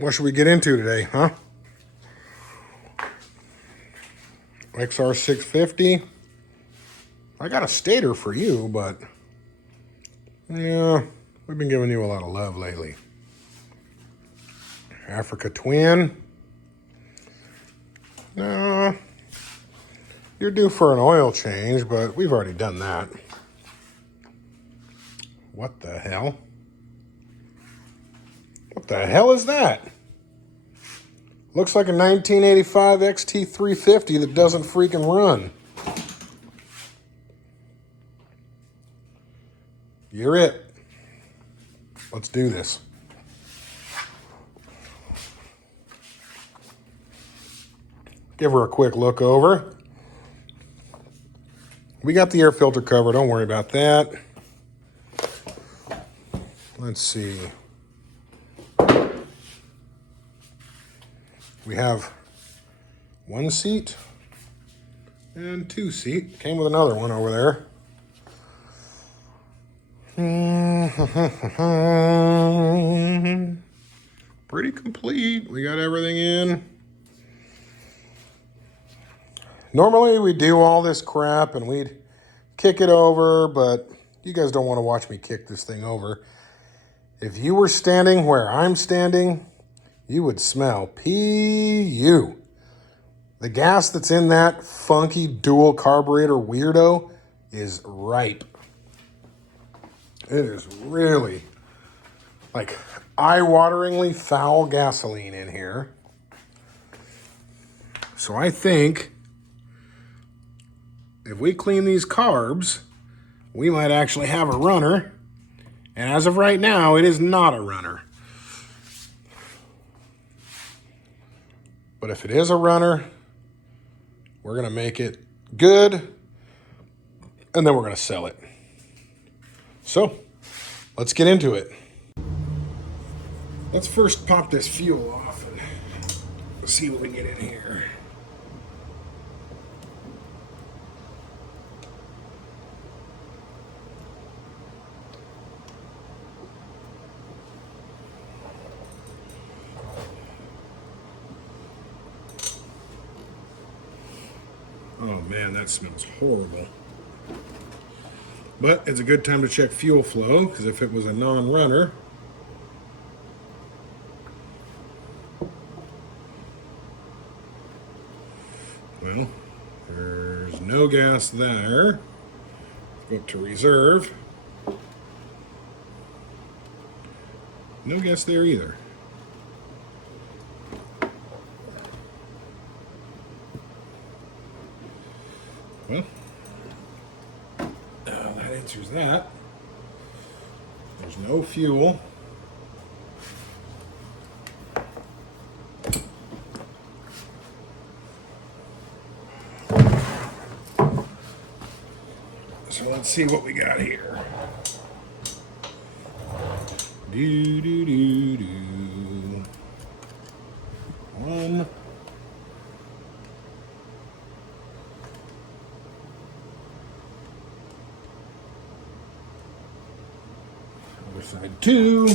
What should we get into today, huh? XR650. I got a stator for you, but yeah, we've been giving you a lot of love lately. Africa Twin. No, you're due for an oil change, but we've already done that. What the hell? What the hell is that? Looks like a 1985 XT350 that doesn't freaking run. You're it. Let's do this. Give her a quick look over. We got the air filter cover. Don't worry about that. Let's see. We have one seat and two seat. Came with another one over there. Pretty complete. We got everything in. Normally we do all this crap and we'd kick it over, but you guys don't want to watch me kick this thing over. If you were standing where I'm standing, you would smell PU. The gas that's in that funky dual carburetor weirdo is ripe. It is really like eye-wateringly foul gasoline in here. So I think if we clean these carbs, we might actually have a runner. And as of right now, it is not a runner. But if it is a runner, we're going to make it good, and then we're going to sell it. So, let's get into it. Let's first pop this fuel off and see what we get in here. Oh man, that smells horrible. But it's a good time to check fuel flow, because if it was a non-runner, well, there's no gas there. Go up to reserve. No gas there either. Well, that answers that. There's no fuel. So let's see what we got here. Do do do do. One. Other side two.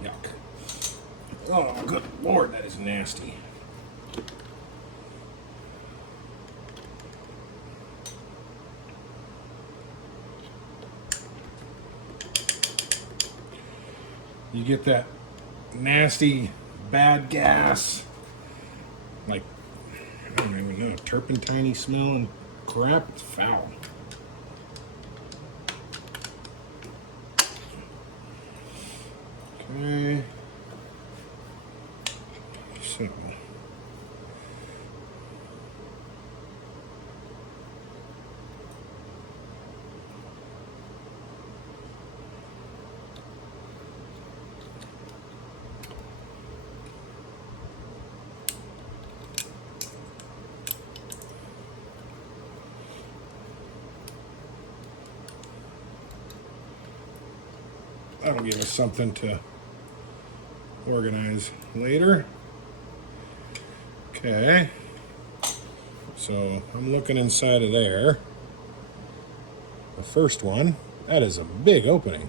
Yuck. Oh, good Lord, that is nasty. You get that nasty, bad gas, like, I don't even know, turpentine-y smell and crap. It's foul. Okay. So. That'll give us something to organize later. Okay, so I'm looking inside of there. the first one. That is a big opening.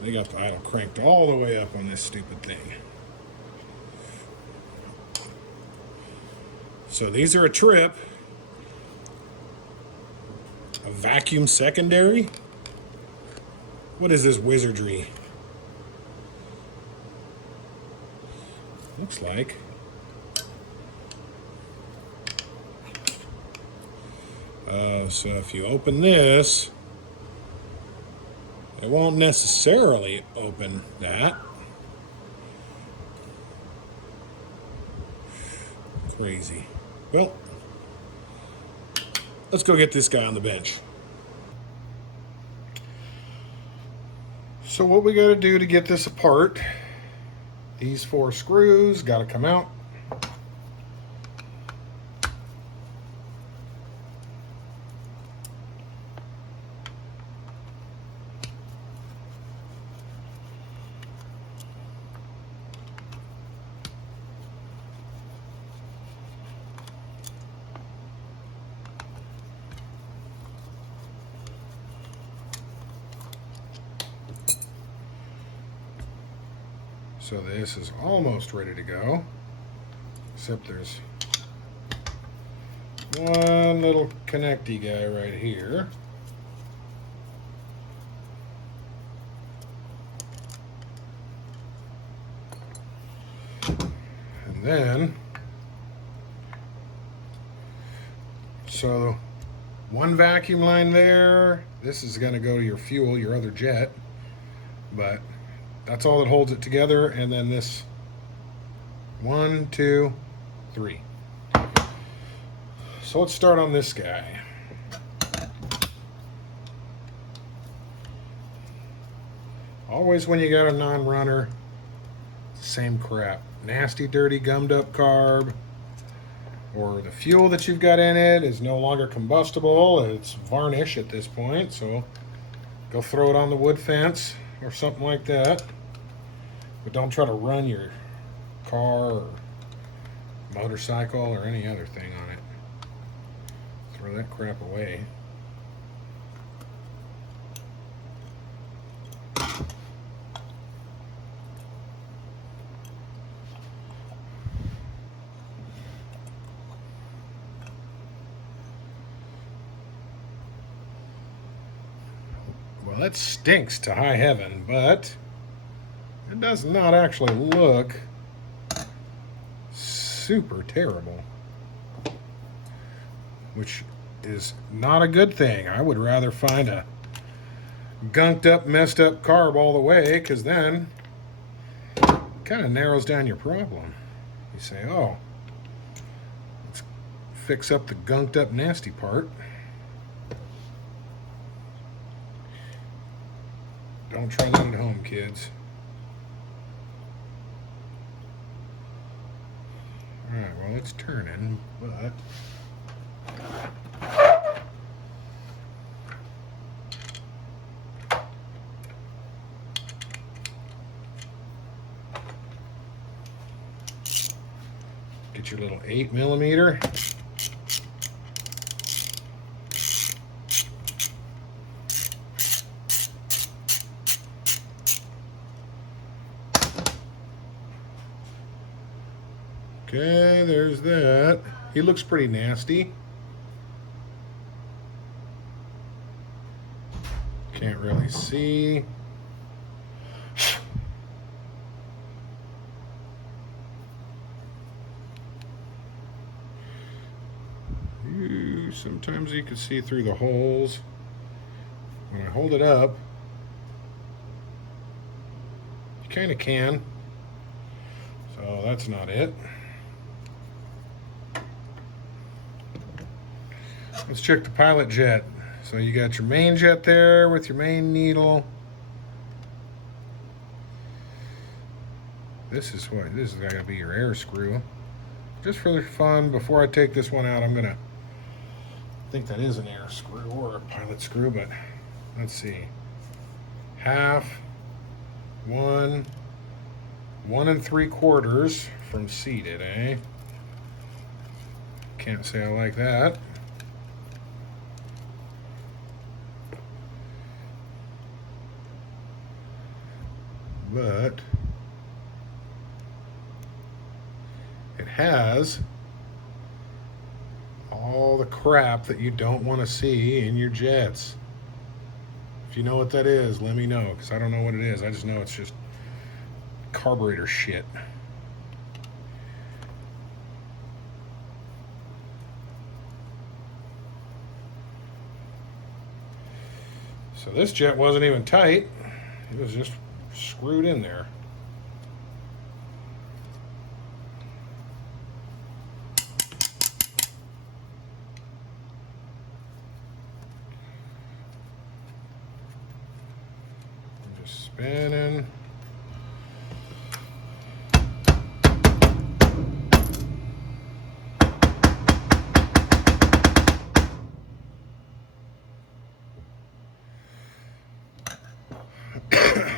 They got the idle cranked all the way up on this stupid thing. So these are a trip. A vacuum secondary? What is this wizardry? Looks like. So if you open this, it won't necessarily open that. Crazy. Well, let's go get this guy on the bench. So what we got to do to get this apart, these 4 screws got to come out. So this is almost ready to go, except there's one little connecty guy right here. And then, so one vacuum line there, this is going to go to your fuel, your other jet, but that's all that holds it together. And then this 1, 2, 3. So let's start on this guy. Always when you got a non-runner, same crap. Nasty, dirty, gummed up carb, or the fuel that you've got in it is no longer combustible. It's varnish at this point, so go throw it on the wood fence or something like that. But don't try to run your car or motorcycle or any other thing on it. Throw that crap away. Well, that stinks to high heaven, but it does not actually look super terrible, which is not a good thing. I would rather find a gunked up, messed up carb all the way, because then it kind of narrows down your problem. You say, oh, let's fix up the gunked up nasty part. Don't try that at home, kids. Alright, well, it's turning, but get your little 8mm. Okay, there's that. He looks pretty nasty. Can't really see. Sometimes you can see through the holes. When I hold it up, you kind of can. So that's not it. Let's check the pilot jet. So you got your main jet there with your main needle. This is gotta be your air screw. Just for the fun, before I take this one out, I'm gonna think that is an air screw or a pilot screw, but let's see. Half, 1, 1 3/4 from seated, eh? Can't say I like that. But it has all the crap that you don't want to see in your jets. If you know what that is, let me know, because I don't know what it is. I just know it's just carburetor shit. So this jet wasn't even tight. It was just screwed in there. I'm just spinning.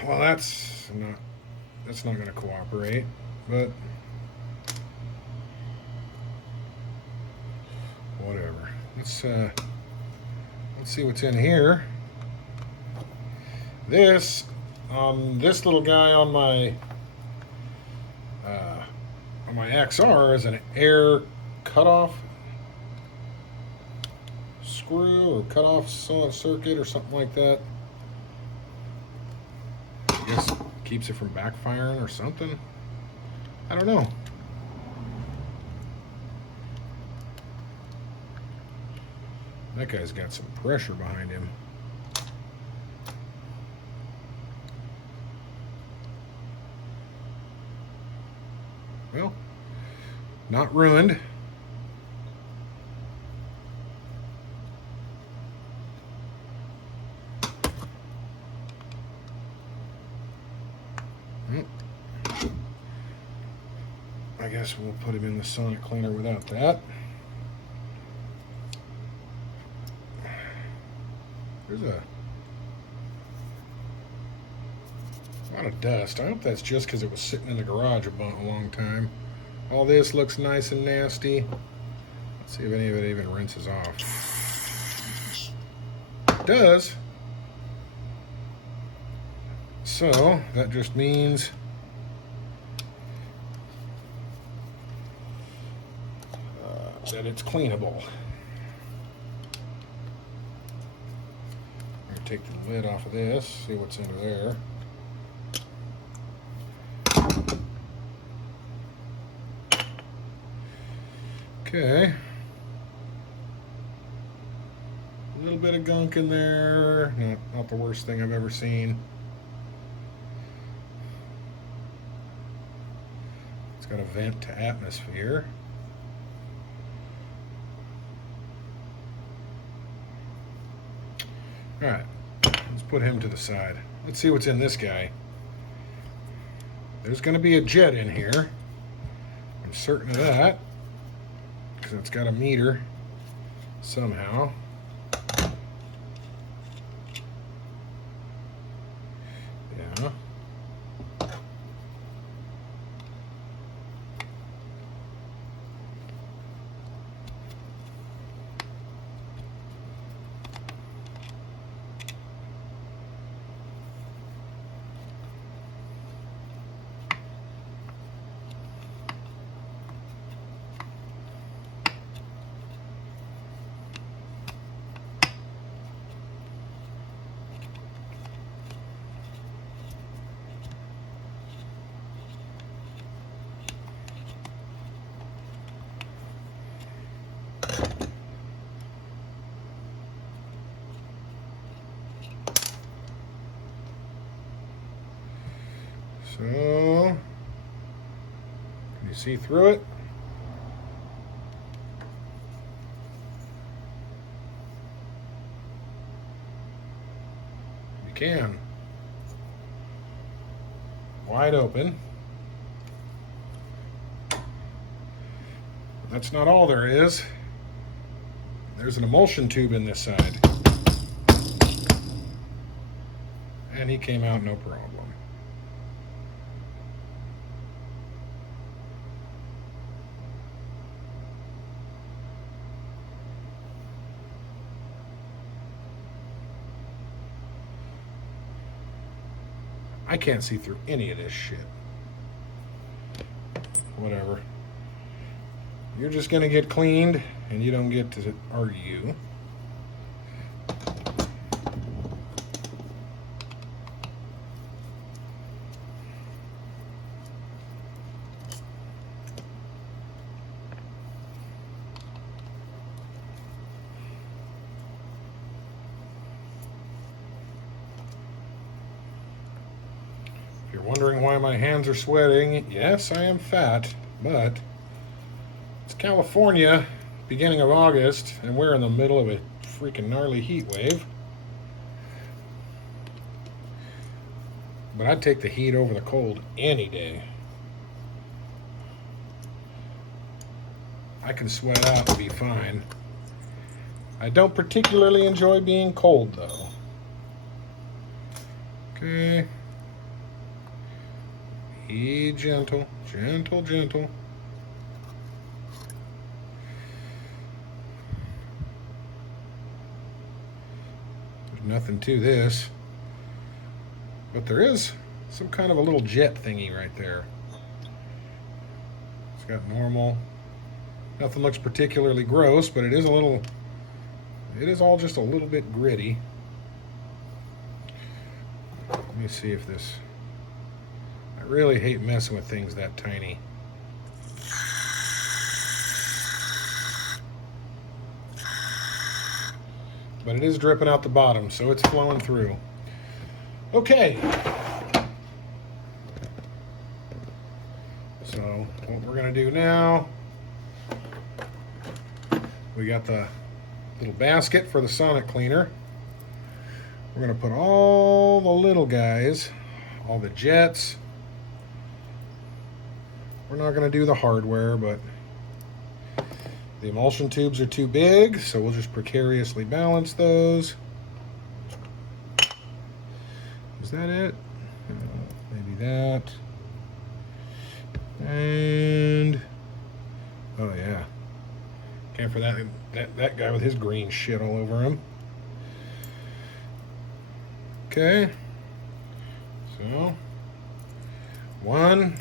Well, that's not going to cooperate, but whatever. Let's see what's in here. This little guy on my XR is an air cutoff screw or cutoff circuit or something like that. I guess keeps it from backfiring or something. I don't know. That guy's got some pressure behind him. Well, not ruined. I guess we'll put him in the sonic cleaner without that. There's a lot of dust. I hope that's just because it was sitting in the garage a long time. All this looks nice and nasty. Let's see if any of it even rinses off. It does. So that just means that it's cleanable. I'm going to take the lid off of this, see what's under there. Okay. A little bit of gunk in there. Not the worst thing I've ever seen. It's got a vent to atmosphere. All right, let's put him to the side. Let's see what's in this guy. There's going to be a jet in here. I'm certain of that, because it's got a meter somehow. Yeah. So, can you see through it? You can. Wide open. But that's not all there is. There's an emulsion tube in this side. And he came out no problem. I can't see through any of this shit. Whatever. You're just gonna get cleaned, and you don't get to argue. If you're wondering why my hands are sweating, yes, I am fat, but it's California, beginning of August, and we're in the middle of a freaking gnarly heat wave. But I'd take the heat over the cold any day. I can sweat out and be fine. I don't particularly enjoy being cold, though. Okay. Be gentle, gentle, gentle. There's nothing to this. But there is some kind of a little jet thingy right there. It's got normal. Nothing looks particularly gross, but it is all just a little bit gritty. Let me see if this, I really hate messing with things that tiny. But it is dripping out the bottom, so it's flowing through. Okay. So what we're gonna do now, we got the little basket for the sonic cleaner. We're gonna put all the little guys, all the jets. We're not gonna do the hardware, but the emulsion tubes are too big, so we'll just precariously balance those. Is that it? Maybe that. And oh yeah, can't for that guy with his green shit all over him. Okay, so one.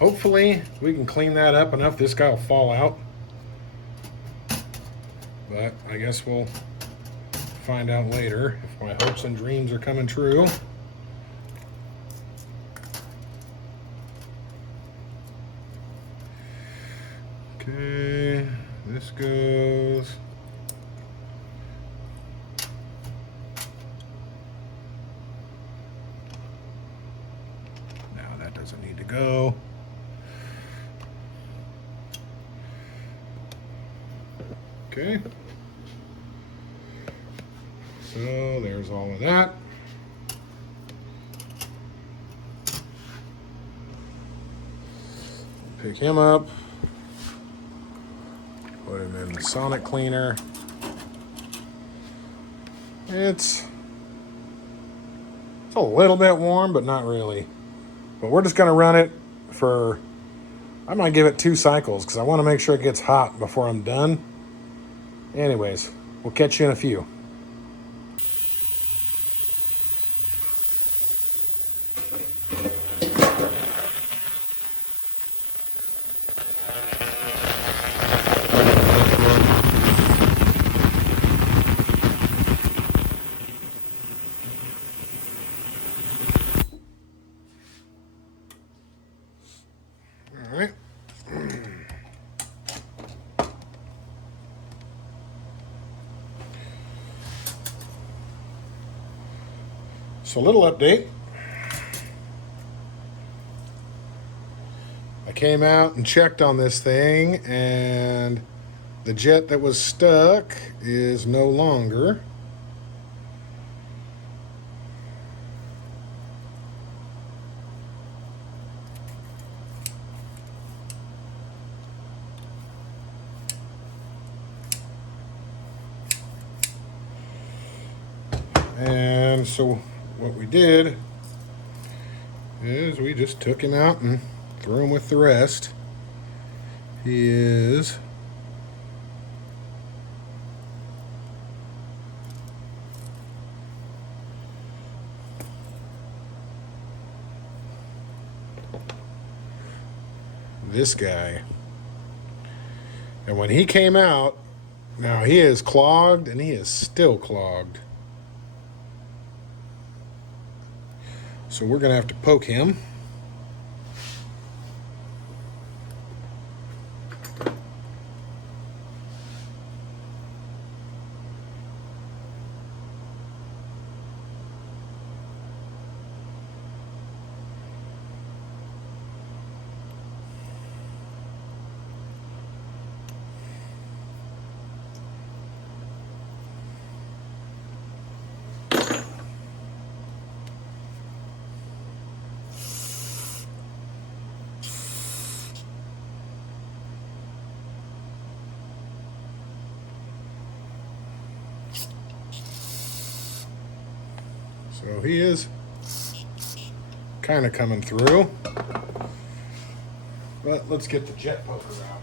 Hopefully we can clean that up enough this guy will fall out, but I guess we'll find out later if my hopes and dreams are coming true. Okay, this goes. Now that doesn't need to go. Okay, so there's all of that. Pick him up, put him in the sonic cleaner. It's a little bit warm, but not really. But we're just gonna run it for, I might give it 2 cycles because I want to make sure it gets hot before I'm done. Anyways, we'll catch you in a few. All right. So a little update. I came out and checked on this thing, and the jet that was stuck is no longer. And so what we did is we just took him out and threw him with the rest. He is this guy. And when he came out, now he is clogged, and he is still clogged. So we're going to have to poke him. So he is kind of coming through. But let's get the jet poker out.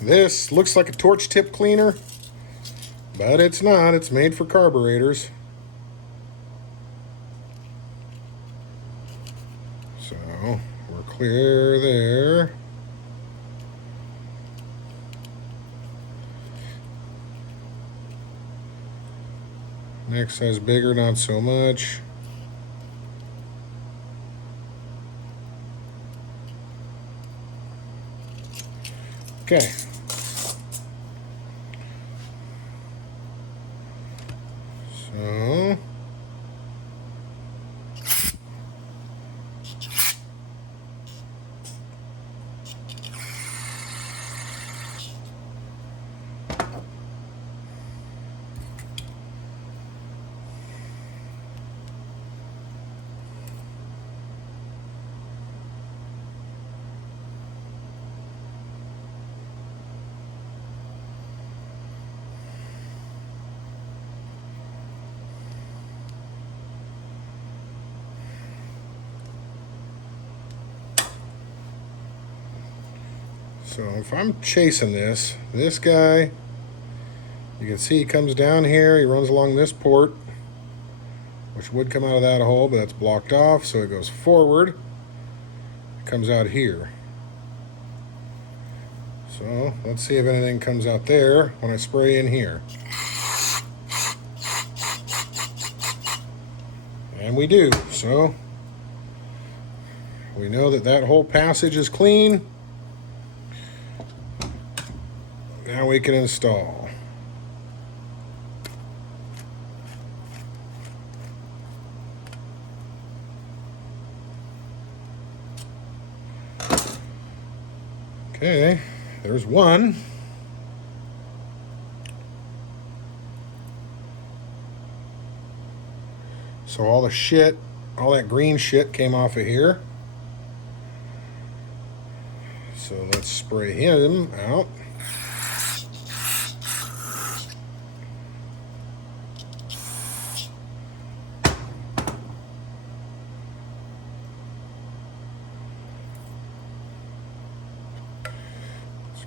This looks like a torch tip cleaner, but it's not. It's made for carburetors. So we're clear there. Next size bigger, not so much. Okay. So So if I'm chasing this guy, you can see he comes down here, he runs along this port, which would come out of that hole, but that's blocked off, so it goes forward. It comes out here. So let's see if anything comes out there when I spray in here. And we do. So we know that that whole passage is clean. Now we can install. Okay, there's one. So all the shit, all that green shit came off of here. So let's spray him out.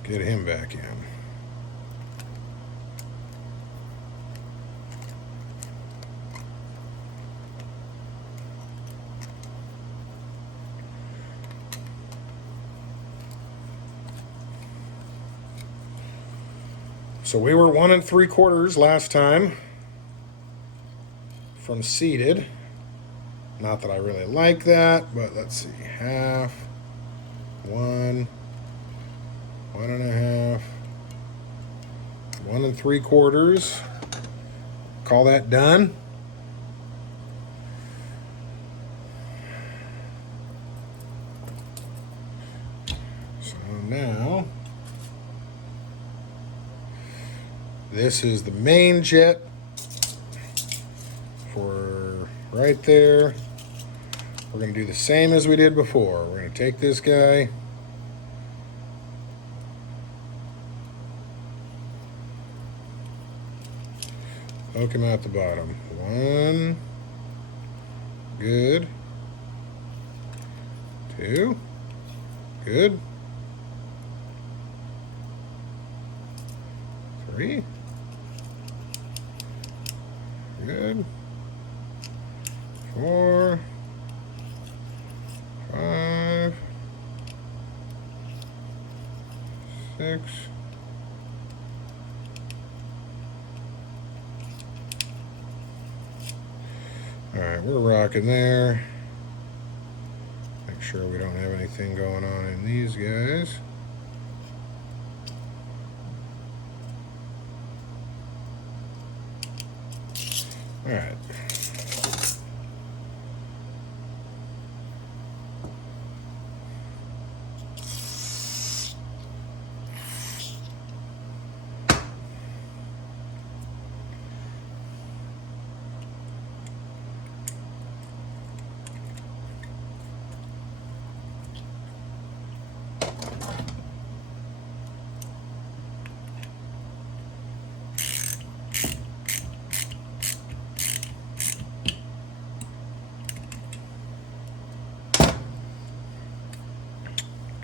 Get him back in. So we were 1 3/4 last time from seated. Not that I really like that, but let's see. Half, 1, 1 1/2, 1 3/4. Call that done. So now, this is the main jet for right there. We're going to do the same as we did before. We're going to take this guy, hook him out the bottom. One, good. Two, good. Three, good. Four, five, six, all right, we're rocking there. Make sure we don't have anything going on in these guys. All right.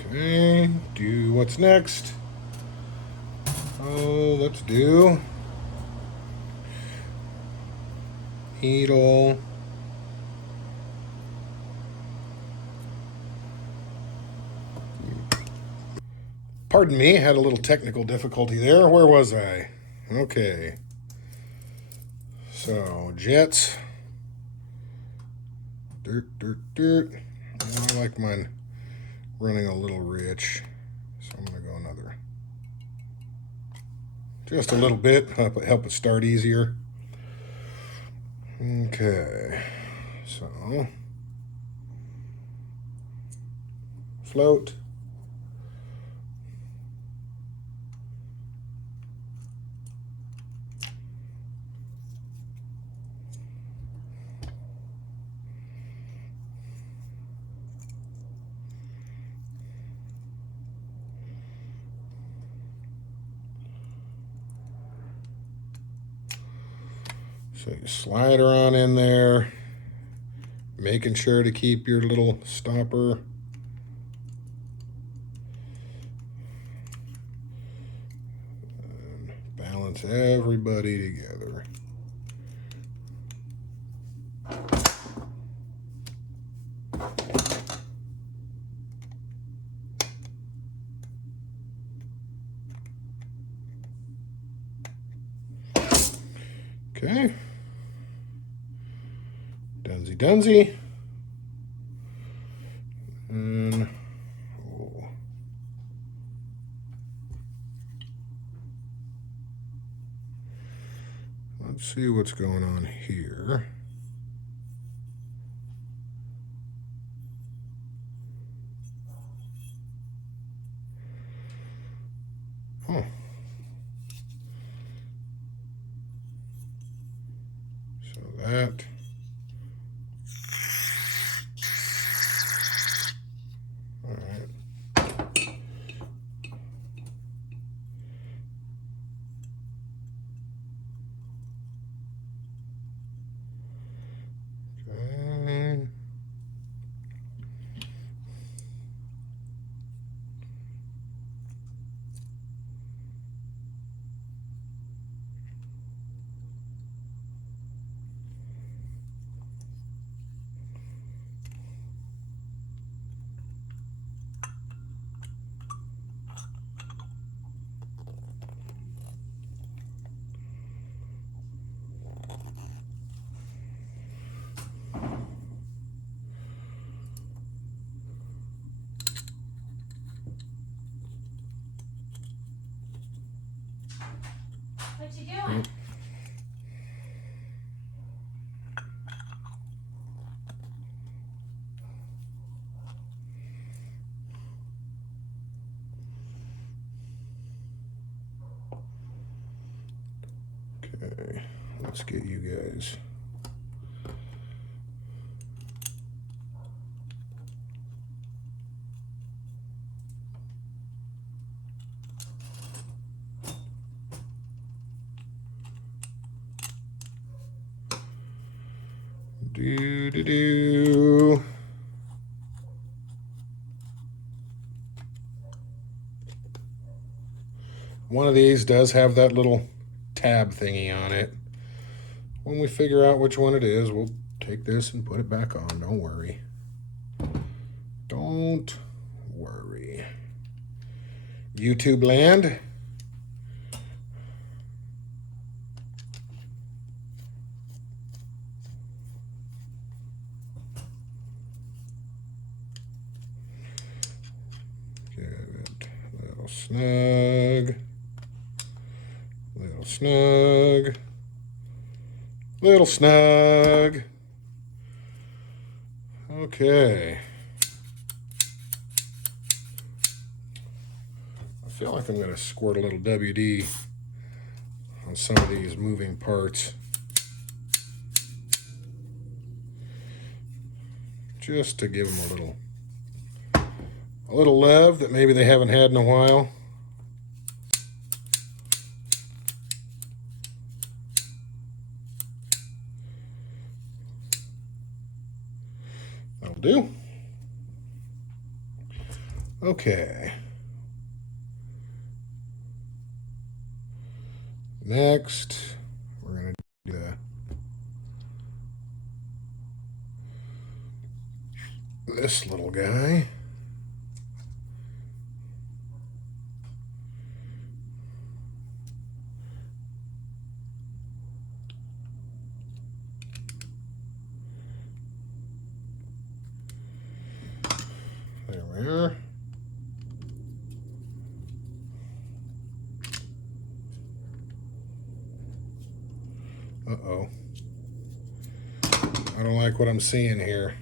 Okay, do what's next? Oh, let's do needle. Pardon me, had a little technical difficulty there. Where was I? Okay. So, jets. Dirt. I like mine running a little rich. So I'm going to go another. Just a little bit, help it start easier. Okay. So, float. So you slide her on in there, making sure to keep your little stopper. And balance everybody together. Okay. Dunsy. And let's see what's going on here. Oh. So that. All right. Okay. What you doing? Okay, let's get you guys. Do. One of these does have that little tab thingy on it. When we figure out which one it is, we'll take this and put it back on. Don't worry. Don't worry. YouTube land. Get it a little snug. Little snug. Little snug. Okay. I feel like I'm going to squirt a little WD on some of these moving parts. Just to give them a little love that maybe they haven't had in a while. That'll do. Okay. Next, we're going to do this little guy. There we are. Uh-oh. I don't like what I'm seeing here.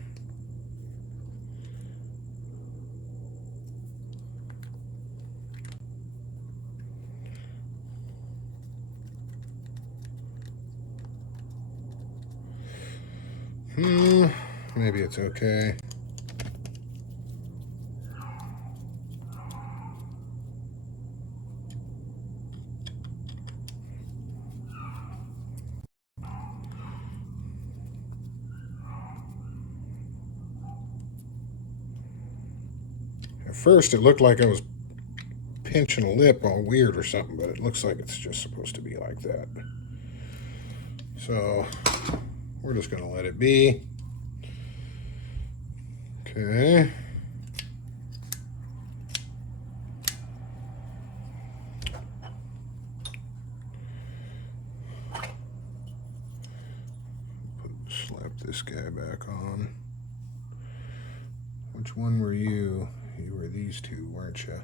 Maybe it's okay. At first, it looked like I was pinching a lip all weird or something, but it looks like it's just supposed to be like that. So we're just going to let it be. Okay. Slap this guy back on. Which one were you? You were these two, weren't you?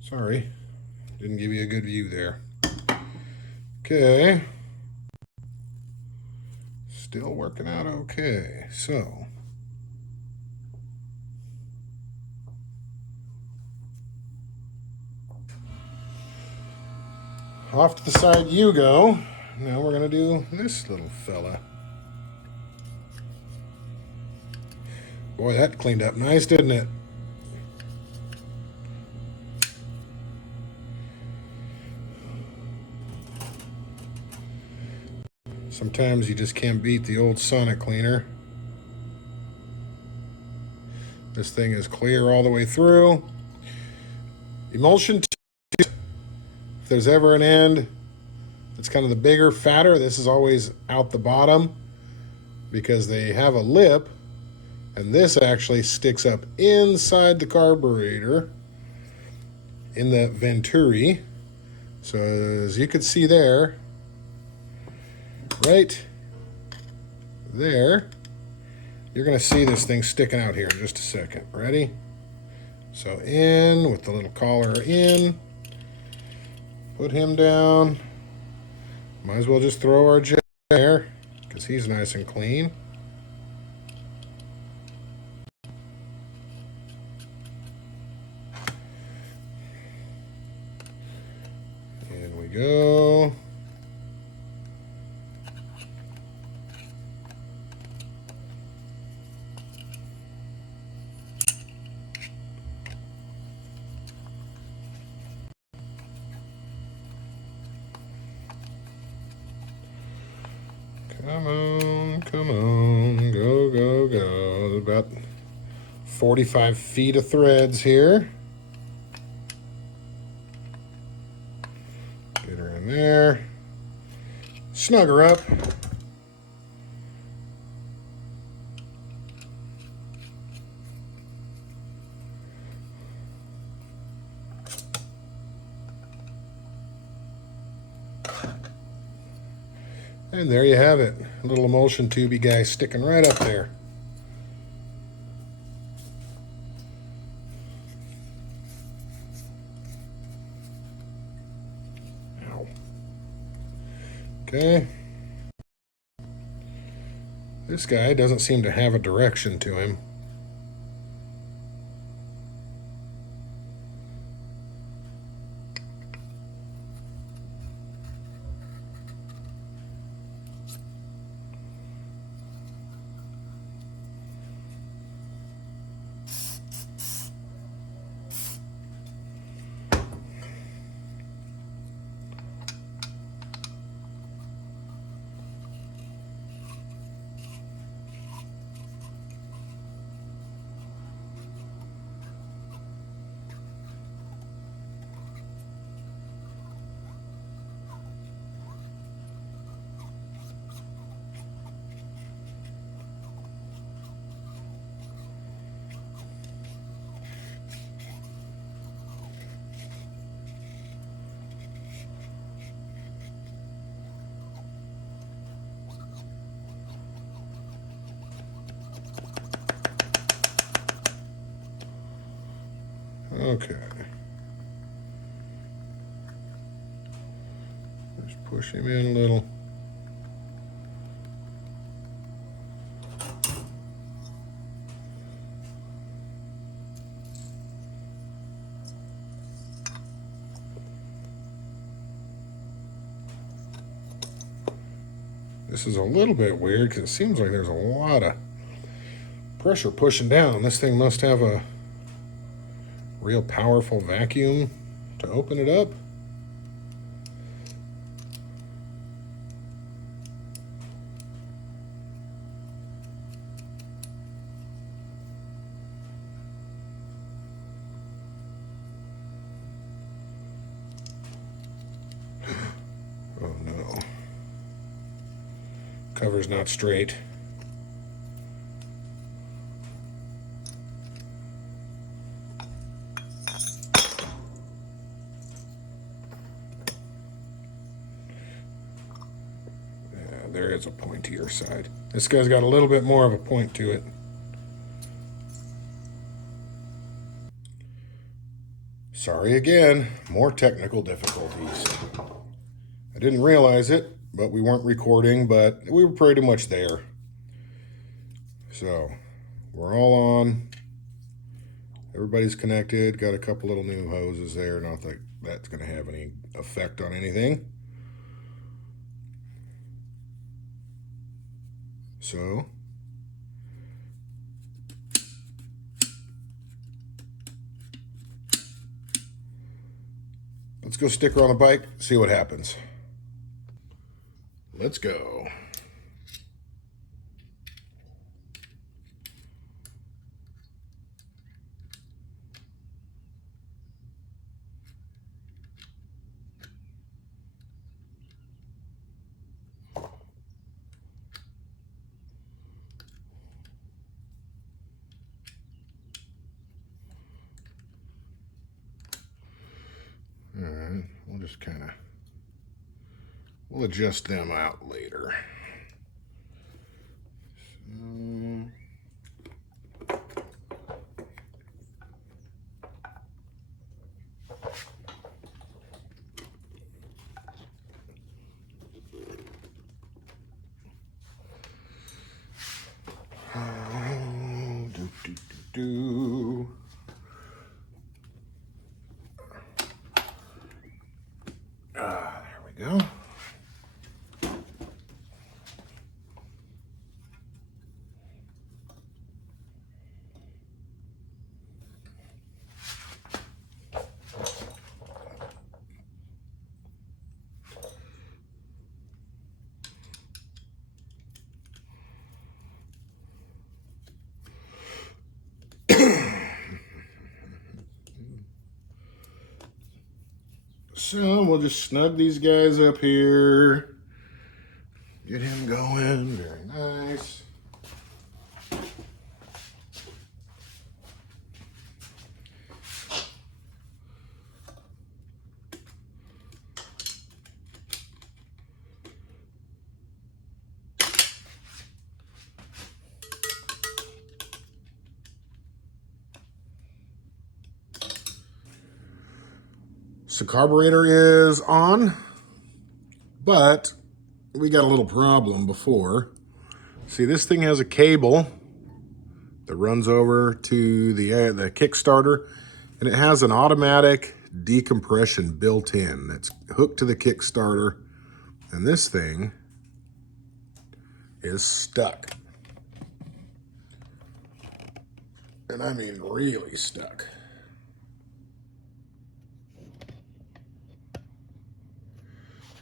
Sorry, didn't give you a good view there. Okay. Still working out okay. So, off to the side you go. Now we're going to do this little fella. Boy, that cleaned up nice, didn't it? Sometimes you just can't beat the old Sonic cleaner. This thing is clear all the way through. Emulsion, if there's ever an end, it's kind of the bigger, fatter. This is always out the bottom because they have a lip, and this actually sticks up inside the carburetor in the venturi. So as you can see there, right there, you're going to see this thing sticking out here in just a second. Ready? So in with the little collar in. Put him down. Might as well just throw our jet there because he's nice and clean. In we go. Come on, go, go, go. About 45 feet of threads here. Get her in there. Snug her up. And there you have it. A little emulsion tubey guy sticking right up there. Ow. Okay. This guy doesn't seem to have a direction to him. Okay. Just push him in a little. This is a little bit weird because it seems like there's a lot of pressure pushing down. This thing must have a real powerful vacuum to open it up. Oh no. Cover's not straight. There is a pointier side. This guy's got a little bit more of a point to it. Sorry again, more technical difficulties. I didn't realize it, but we weren't recording, but we were pretty much there. So, we're all on. Everybody's connected. Got a couple little new hoses there. Not that that's going to have any effect on anything. So, let's go stick her on the bike, see what happens. Let's go. All right, we'll just we'll adjust them out later. do. There we go. So we'll just snug these guys up here. Get him going. Very nice. So carburetor is on, but we got a little problem before. See, this thing has a cable that runs over to the Kickstarter, and it has an automatic decompression built in that's hooked to the Kickstarter, and this thing is stuck. And I mean really stuck.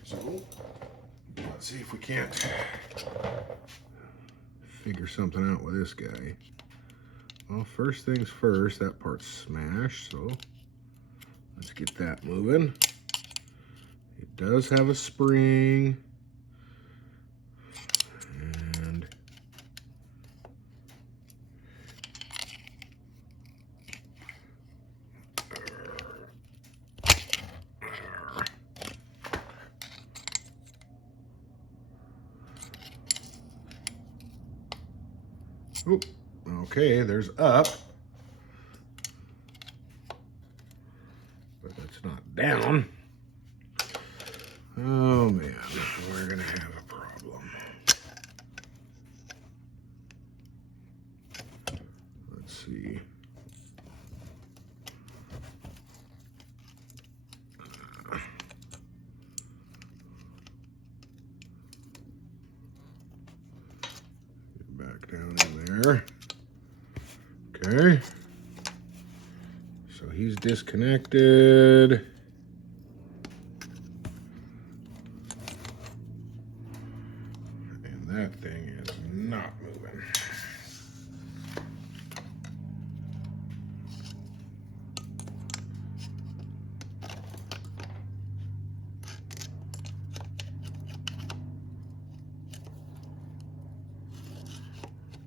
So let's see if we can't figure something out with this guy. Well, first things first, that part's smashed, so let's get that moving. It does have a spring. And oop, okay, there's up. But that's not down. Oh man, we're gonna have a problem. Let's see. Get back down in there. Okay. So he's disconnected. And that thing is not moving.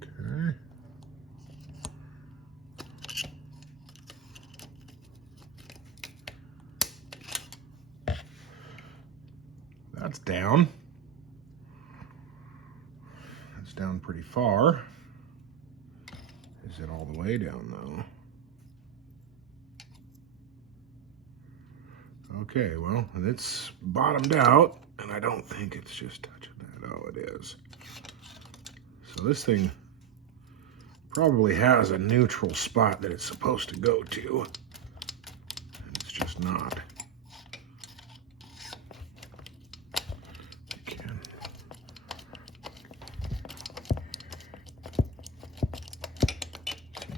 Okay. That's down. That's down pretty far. Is it all the way down though? Okay, well, it's bottomed out, and I don't think it's just touching that. Oh, it is. So this thing probably has a neutral spot that it's supposed to go to, and it's just not.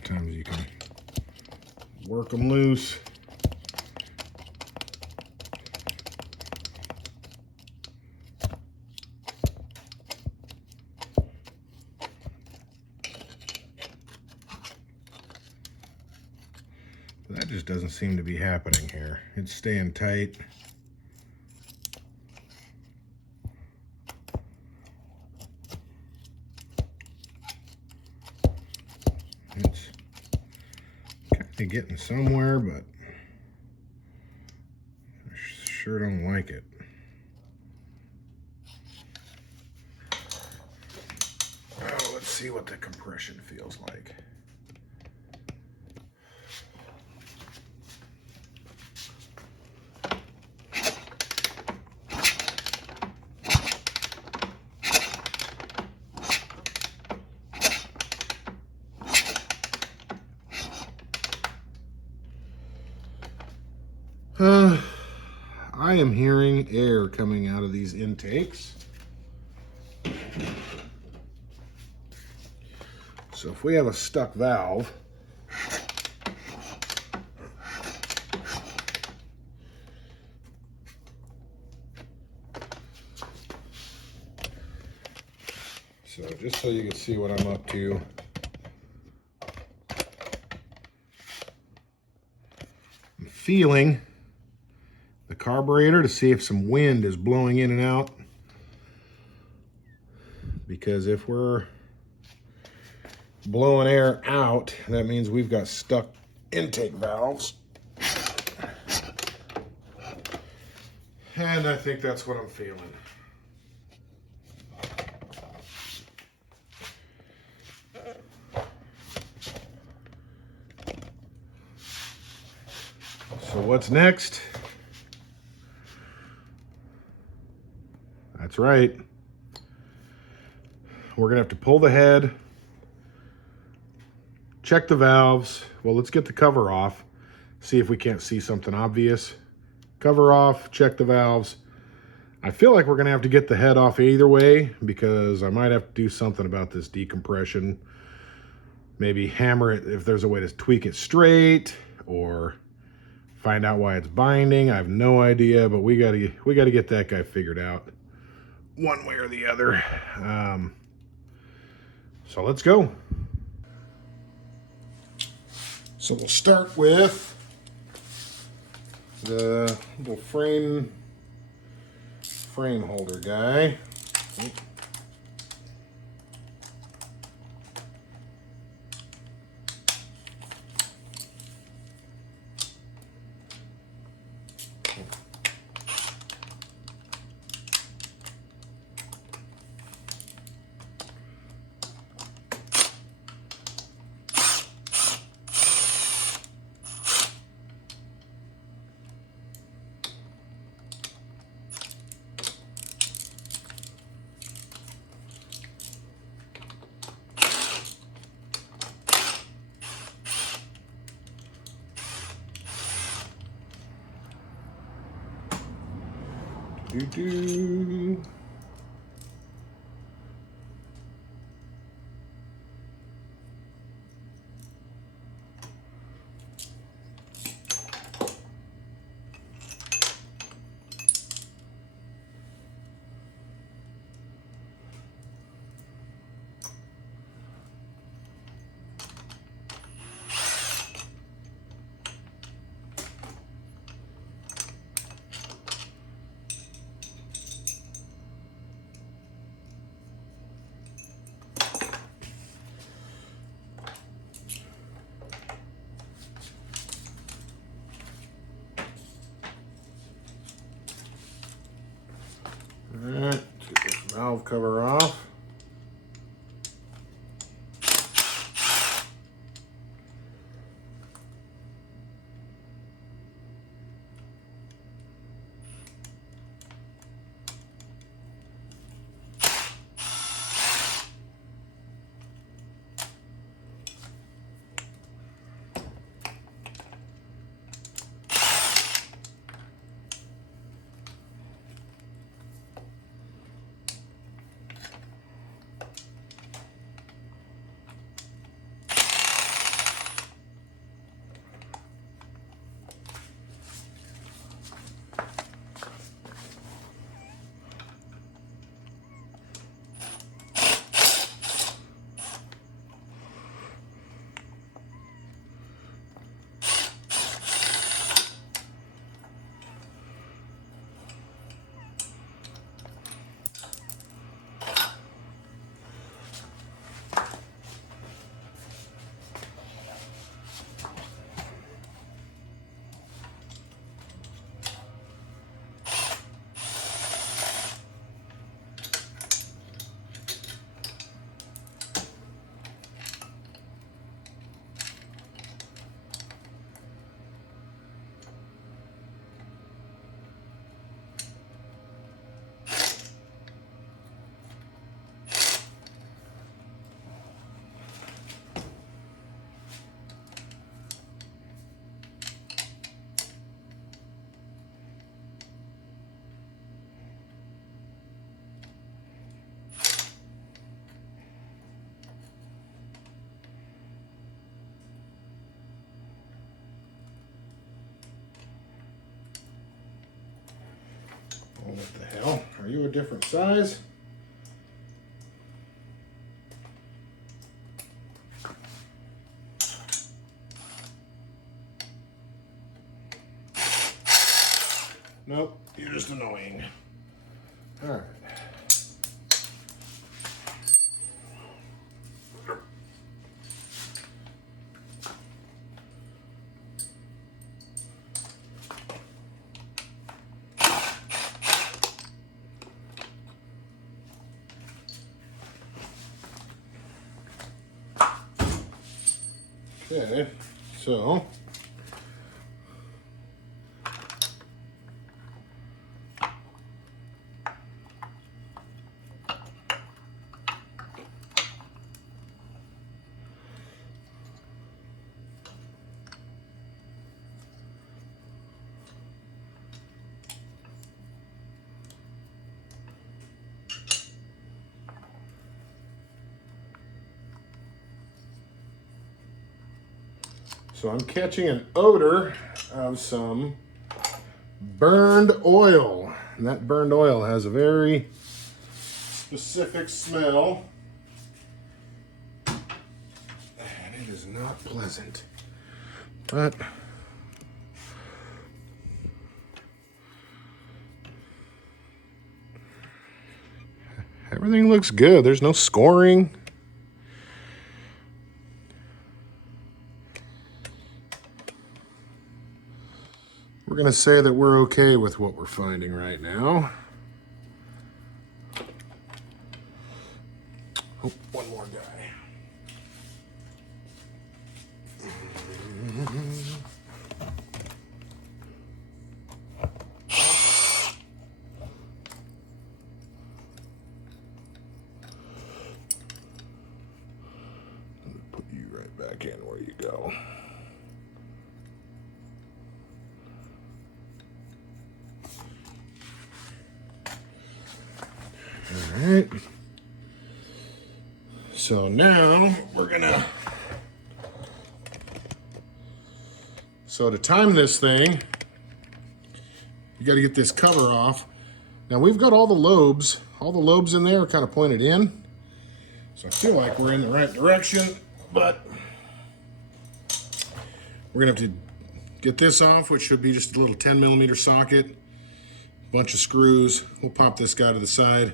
Sometimes you can work them loose. That just doesn't seem to be happening here. It's staying tight. It's kind of getting somewhere, but I sure don't like it. Oh, let's see what the compression feels like. I am hearing air coming out of these intakes. So if we have a stuck valve, so just so you can see what I'm up to, I'm feeling the carburetor to see if some wind is blowing in and out, because if we're blowing air out, that means we've got stuck intake valves. And I think that's what I'm feeling. So what's next? That's right. We're gonna have to pull the head, check the valves. Well, let's get the cover off, see if we can't see something obvious. Cover off, check the valves. I feel like we're gonna have to get the head off either way, because I might have to do something about this decompression. Maybe hammer it if there's a way to tweak it straight, or find out why it's binding. I have no idea, but we gotta get that guy figured out one way or the other. So let's go. So we'll start with the little frame holder guy. Do-do. All right, let's get this valve cover off. What the hell? Are you a different size? Nope, you're just annoying. All right. Okay, so I'm catching an odor of some burned oil. And that burned oil has a very specific smell. And it is not pleasant. But everything looks good. There's no scoring. We're going to say that we're okay with what we're finding right now. Oh, one more guy. Put you right back in where you go. All right. So now we're gonna, to time this thing, you gotta get this cover off. Now we've got all the lobes in there are kind of pointed in. So I feel like we're in the right direction, but we're gonna have to get this off, which should be just a little 10mm socket, bunch of screws. We'll pop this guy to the side,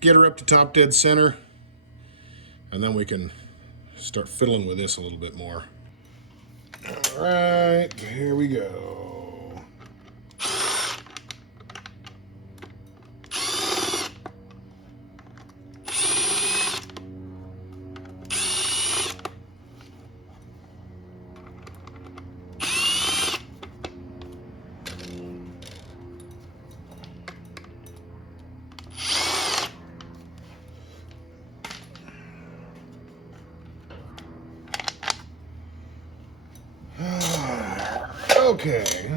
get her up to top dead center, and then we can start fiddling with this a little bit more. All right, here we go. Okay.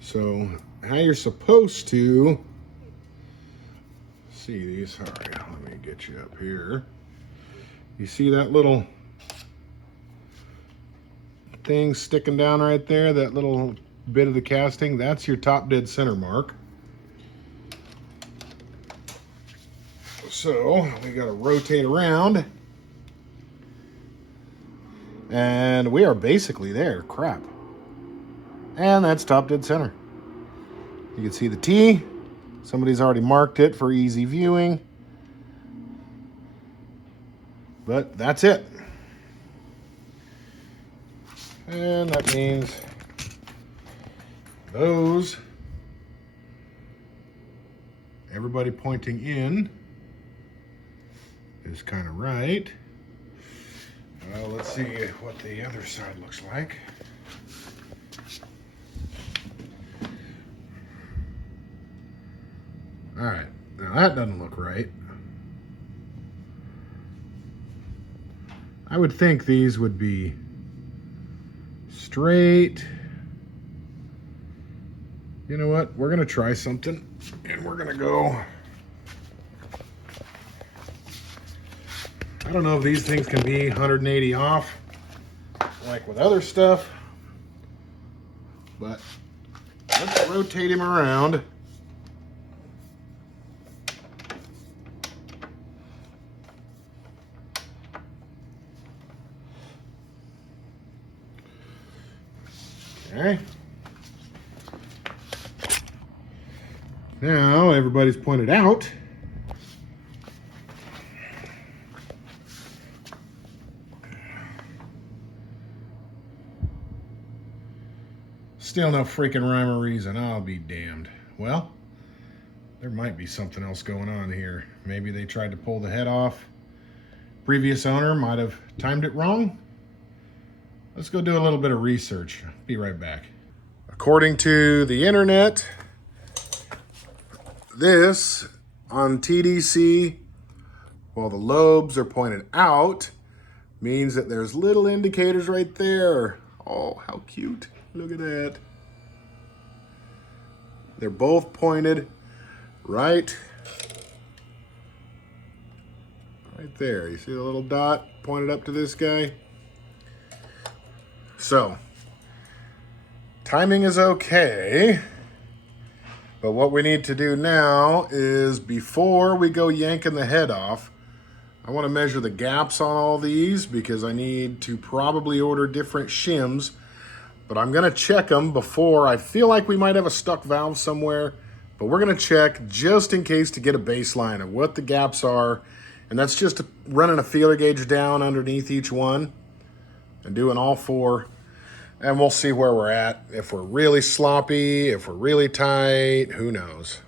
So how you're supposed to see these, all right, let me get you up here. You see that little thing sticking down right there, that little bit of the casting? That's your top dead center mark. So we got to rotate around. And we are basically there. Crap. And that's top dead center. You can see the T. Somebody's already marked it for easy viewing. But that's it. And that means those, everybody pointing in is kind of right. Well, let's see what the other side looks like. All right, now that doesn't look right. I would think these would be straight. You know what? We're gonna try something, and we're gonna go. I don't know if these things can be 180 off, like with other stuff, but Let's rotate him around. Okay. Now everybody's pointed out. Still no freaking rhyme or reason. I'll be damned. Well, there might be something else going on here. Maybe they tried to pull the head off. Previous owner might have timed it wrong. Let's go do a little bit of research. Be right back. According to the internet, this on TDC, while the lobes are pointed out, means that there's little indicators right there. Oh, how cute. Look at that. They're both pointed right there. You see the little dot pointed up to this guy? So, timing is okay. But what we need to do now is, before we go yanking the head off, I want to measure the gaps on all these because I need to probably order different shims. But I'm going to check them before. I feel like we might have a stuck valve somewhere, but we're going to check just in case to get a baseline of what the gaps are. And that's just running a feeler gauge down underneath each one and doing all four. And we'll see where we're at. If we're really sloppy, if we're really tight, who knows?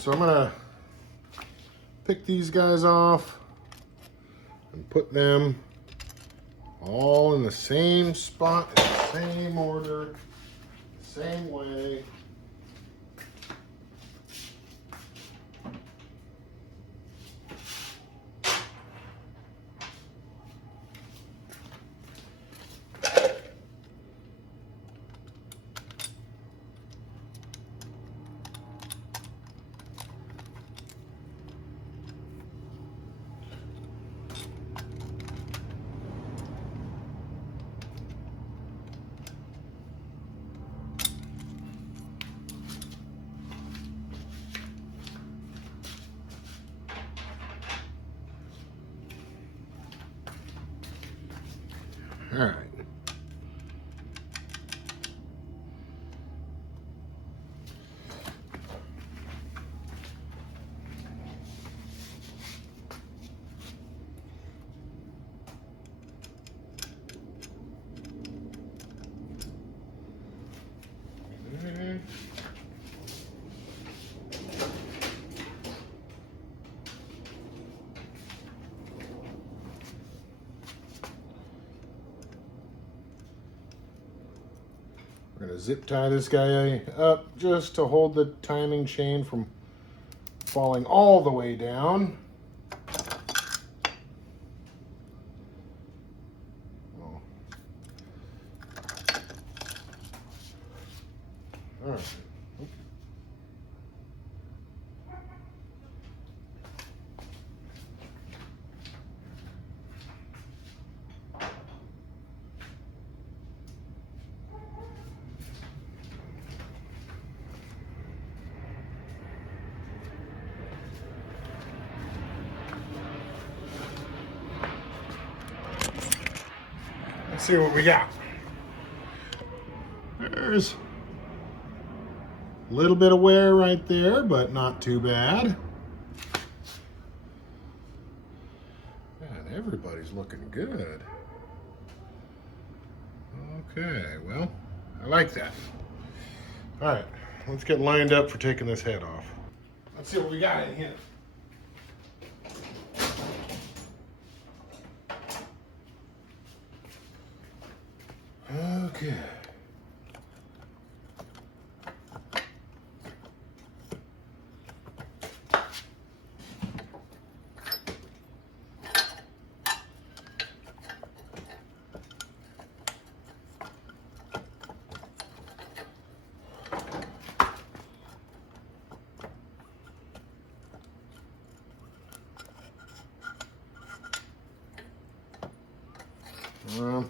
So I'm gonna pick these guys off and put them all in the same spot, in the same order, the same way. All right. We're going to zip tie this guy up just to hold the timing chain from falling all the way down. Oh. All right. Let's see what we got. There's a little bit of wear right there, but not too bad. Man, everybody's looking good. Okay, well, I like that. All right, let's get lined up for taking this head off. Let's see what we got in here. Okay. Well,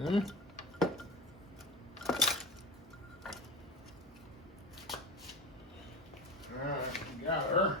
okay. All right, we got her.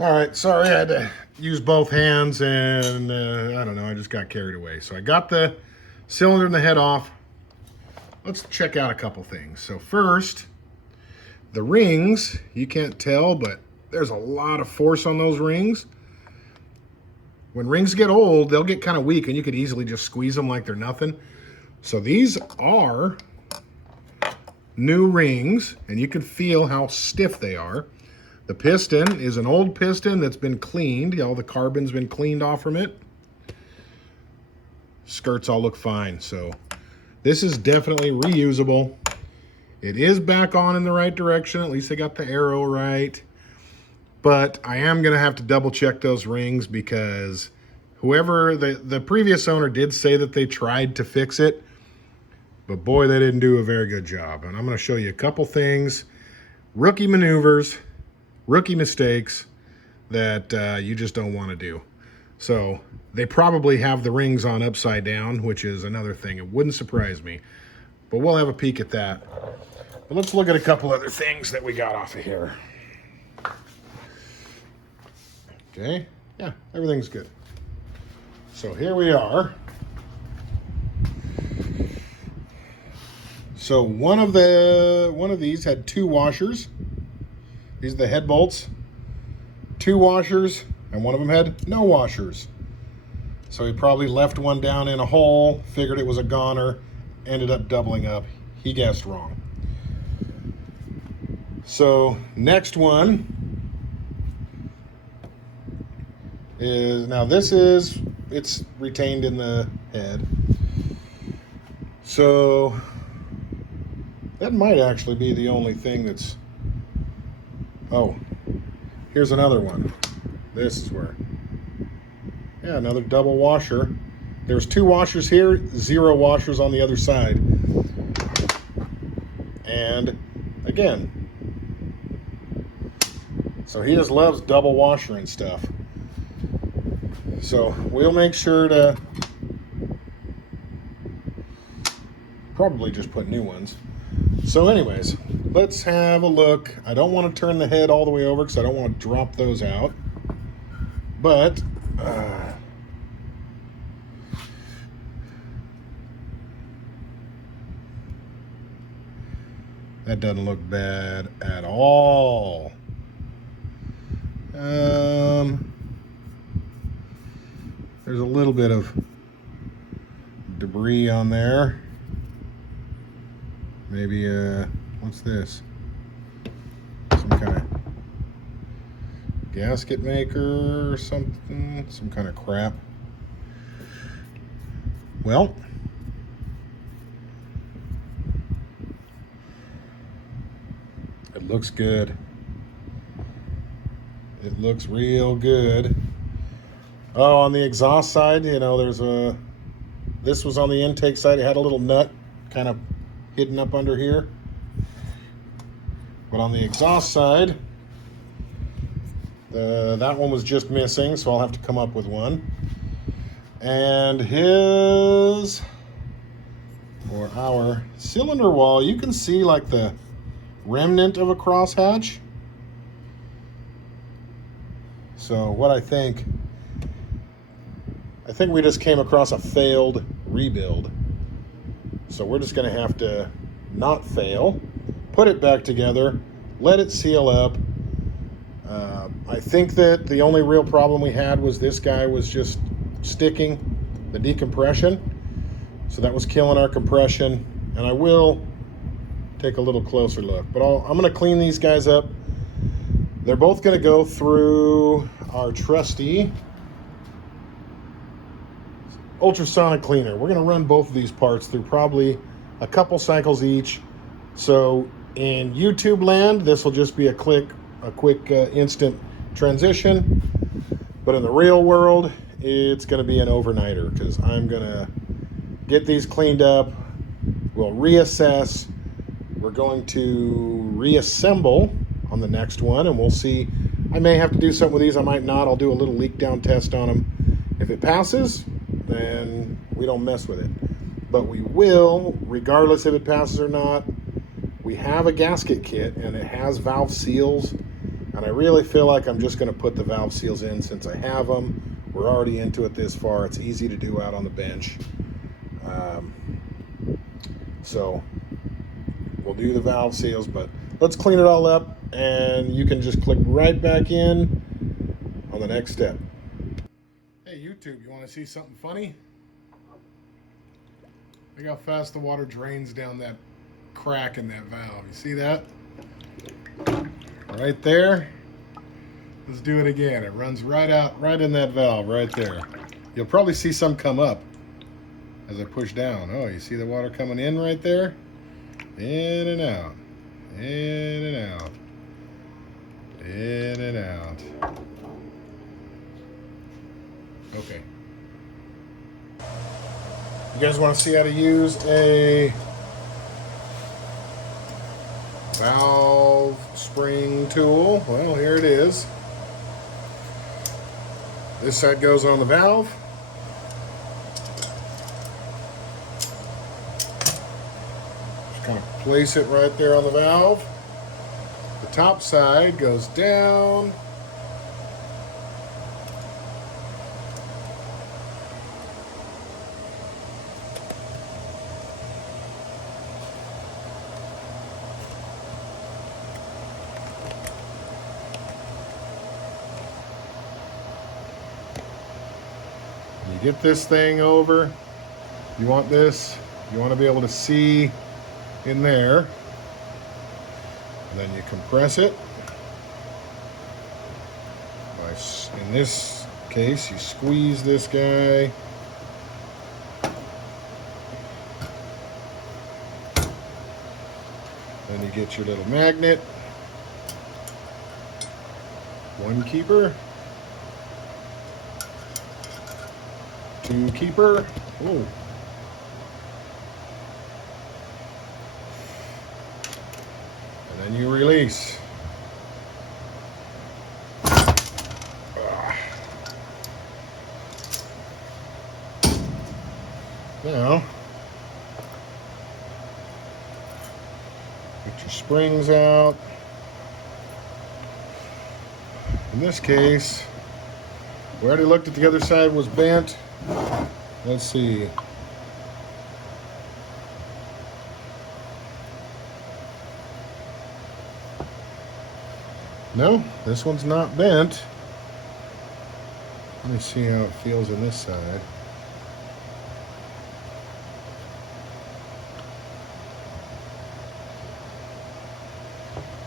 All right, sorry I had to use both hands and I don't know, I just got carried away. So I got the cylinder and the head off. Let's check out a couple things. So first, the rings, you can't tell, but there's a lot of force on those rings. When rings get old, they'll get kind of weak and you could easily just squeeze them like they're nothing. So these are new rings and you can feel how stiff they are. The piston is an old piston that's been cleaned. All the carbon's been cleaned off from it. Skirts all look fine. So this is definitely reusable. It is back on in the right direction. At least I got the arrow right. But I am going to have to double check those rings because whoever, the previous owner did say that they tried to fix it. But boy, they didn't do a very good job. And I'm going to show you a couple things. Rookie maneuvers. Rookie mistakes that you just don't want to do. So they probably have the rings on upside down, which is another thing. It wouldn't surprise me, but we'll have a peek at that. But let's look at a couple other things that we got off of here. Okay, yeah, everything's good. So here we are. So one of these had two washers. These are the head bolts, two washers, and one of them had no washers. So he probably left one down in a hole, figured it was a goner, ended up doubling up. He guessed wrong. So next one is, now it's retained in the head. So that might actually be the only thing that's, oh, here's another one. This is where, yeah, another double washer. There's two washers here, zero washers on the other side. And again, so he just loves double washer and stuff. So we'll make sure to probably just put new ones. So anyways, let's have a look. I don't want to turn the head all the way over because I don't want to drop those out. But that doesn't look bad at all. There's a little bit of debris on there. Maybe, what's this? Some kind of gasket maker or something. Some kind of crap. Well, it looks good. It looks real good. Oh, on the exhaust side, you know, this was on the intake side. It had a little nut kind of hidden up under here. But on the exhaust side, that one was just missing, so I'll have to come up with one. And our cylinder wall, you can see like the remnant of a crosshatch. So what I think we just came across a failed rebuild. So we're just going to have to not fail, put it back together, let it seal up. I think that the only real problem we had was this guy was just sticking, the decompression. So that was killing our compression. And I will take a little closer look. But I'm going to clean these guys up. They're both going to go through our trusty ultrasonic cleaner. We're going to run both of these parts through probably a couple cycles each. So in YouTube land, this will just be a quick instant transition. But in the real world, it's going to be an overnighter because I'm going to get these cleaned up. We'll reassess. We're going to reassemble on the next one, and we'll see. I may have to do something with these. I might not. I'll do a little leak down test on them. If it passes, then we don't mess with it. But we will, regardless if it passes or not. We have a gasket kit, and it has valve seals. And I really feel like I'm just going to put the valve seals in since I have them. We're already into it this far. It's easy to do out on the bench. So we'll do the valve seals, but let's clean it all up, and you can just click right back in on the next step. Hey, YouTube, you want to see something funny? Look how fast the water drains down that crack in that valve. You see that? Right there. Let's do it again. It runs right out, right in that valve, right there. You'll probably see some come up as I push down. Oh, you see the water coming in right there? In and out. In and out. In and out. Okay. You guys want to see how to use a valve spring tool? Well, here it is. This side goes on the valve. Just kind of place it right there on the valve. The top side goes down. You get this thing over. You want this. You want to be able to see in there. And then you compress it. In this case, you squeeze this guy. Then you get your little magnet. One keeper. Two keeper. Whoa. And then you release. Now, get your springs out. In this case, we already looked at the other side was bent. Let's see. No, this one's not bent. Let me see how it feels on this side.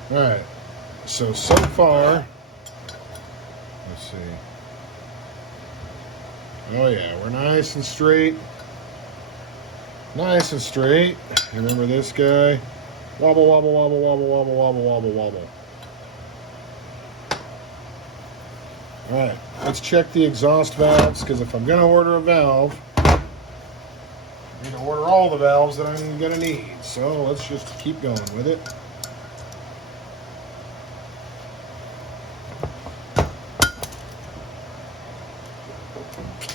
All right, so far, let's see. Oh yeah, we're nice and straight. Nice and straight. Remember this guy? Wobble, wobble, wobble, wobble, wobble, wobble, wobble, wobble. All right, let's check the exhaust valves, because if I'm going to order a valve, I need to order all the valves that I'm going to need. So let's just keep going with it.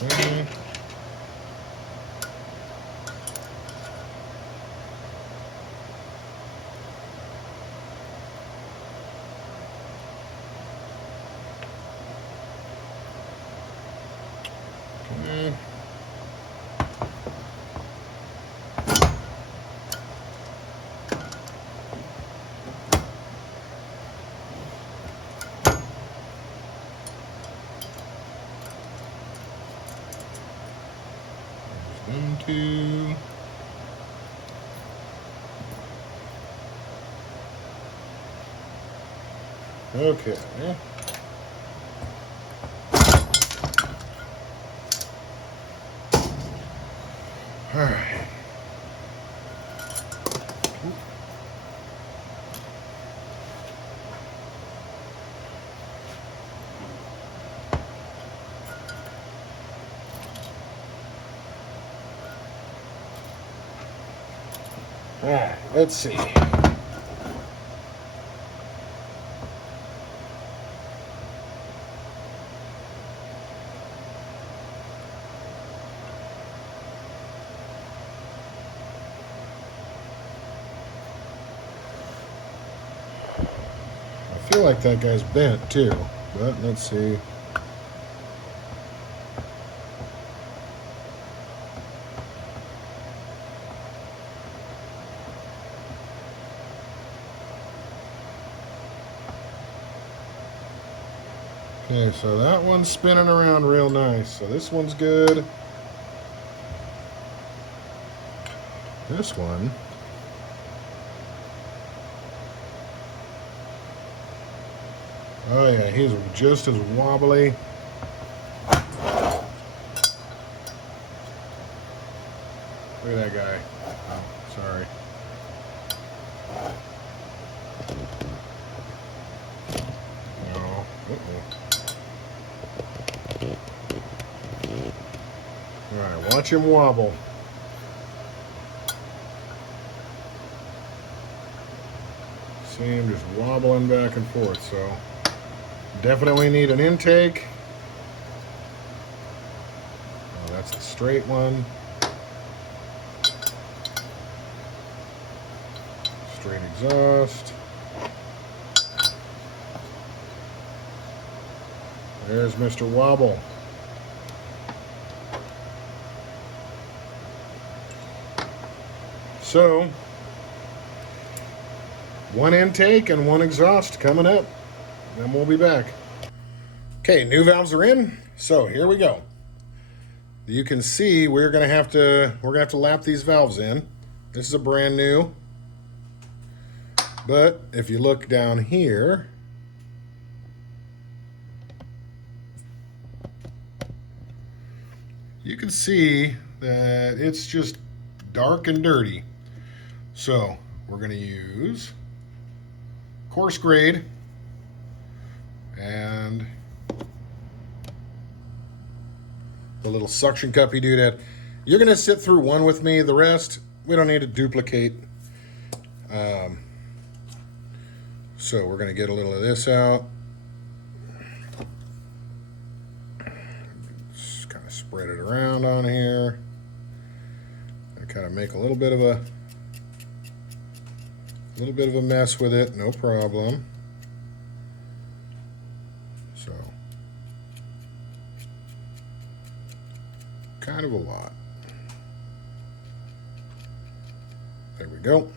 Okay. Okay. One, two. Okay. All right. All right, let's see. I feel like that guy's bent too, but let's see. Okay, so that one's spinning around real nice. So this one's good. This one. Oh yeah, he's just as wobbly. Look at that guy. Oh, sorry. No. Alright, watch him wobble. See him just wobbling back and forth, so definitely need an intake. Oh, that's the straight one. Straight exhaust. There's Mr. Wobble. So, one intake and one exhaust coming up. Then we'll be back. Okay, new valves are in. So here we go. You can see we're gonna have to lap these valves in. This is a brand new. But if you look down here, you can see that it's just dark and dirty. So we're going to use coarse grade and the little suction cuppy doodad. You're going to sit through one with me. The rest, we don't need to duplicate. So we're going to get a little of this out. Just kind of spread it around on here. And kind of make a little bit of a mess with it, no problem. So, kind of a lot. There we go.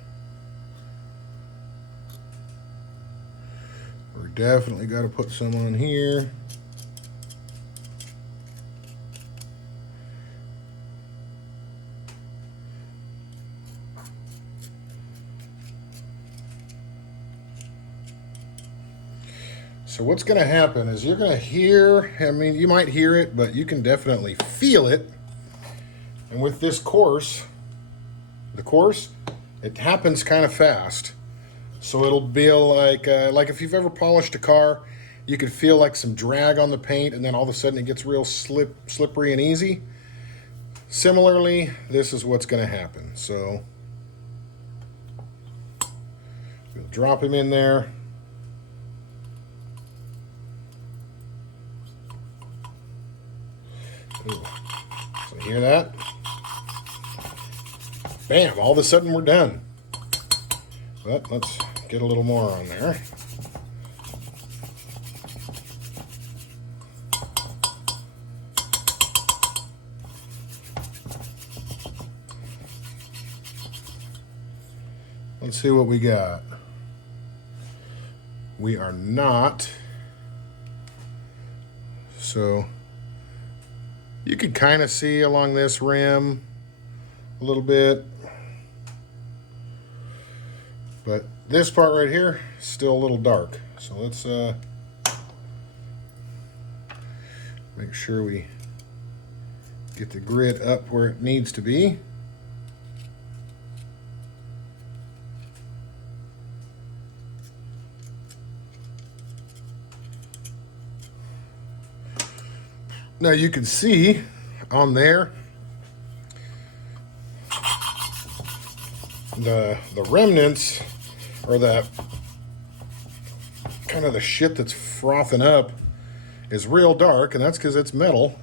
We're definitely got to put some on here. So what's going to happen is you're going to hear, I mean, you might hear it, but you can definitely feel it. And with this course, it happens kind of fast. So it'll be like if you've ever polished a car, you can feel like some drag on the paint, and then all of a sudden it gets real slippery and easy. Similarly, this is what's going to happen. So we'll drop him in there. Ooh. So you hear that? Bam, all of a sudden we're done. But let's get a little more on there. Let's see what we got. We are not. So you could kind of see along this rim a little bit. But this part right here is still a little dark. So let's make sure we get the grit up where it needs to be. Now you can see on there the remnants, or that kind of the shit that's frothing up, is real dark, and that's because it's metal.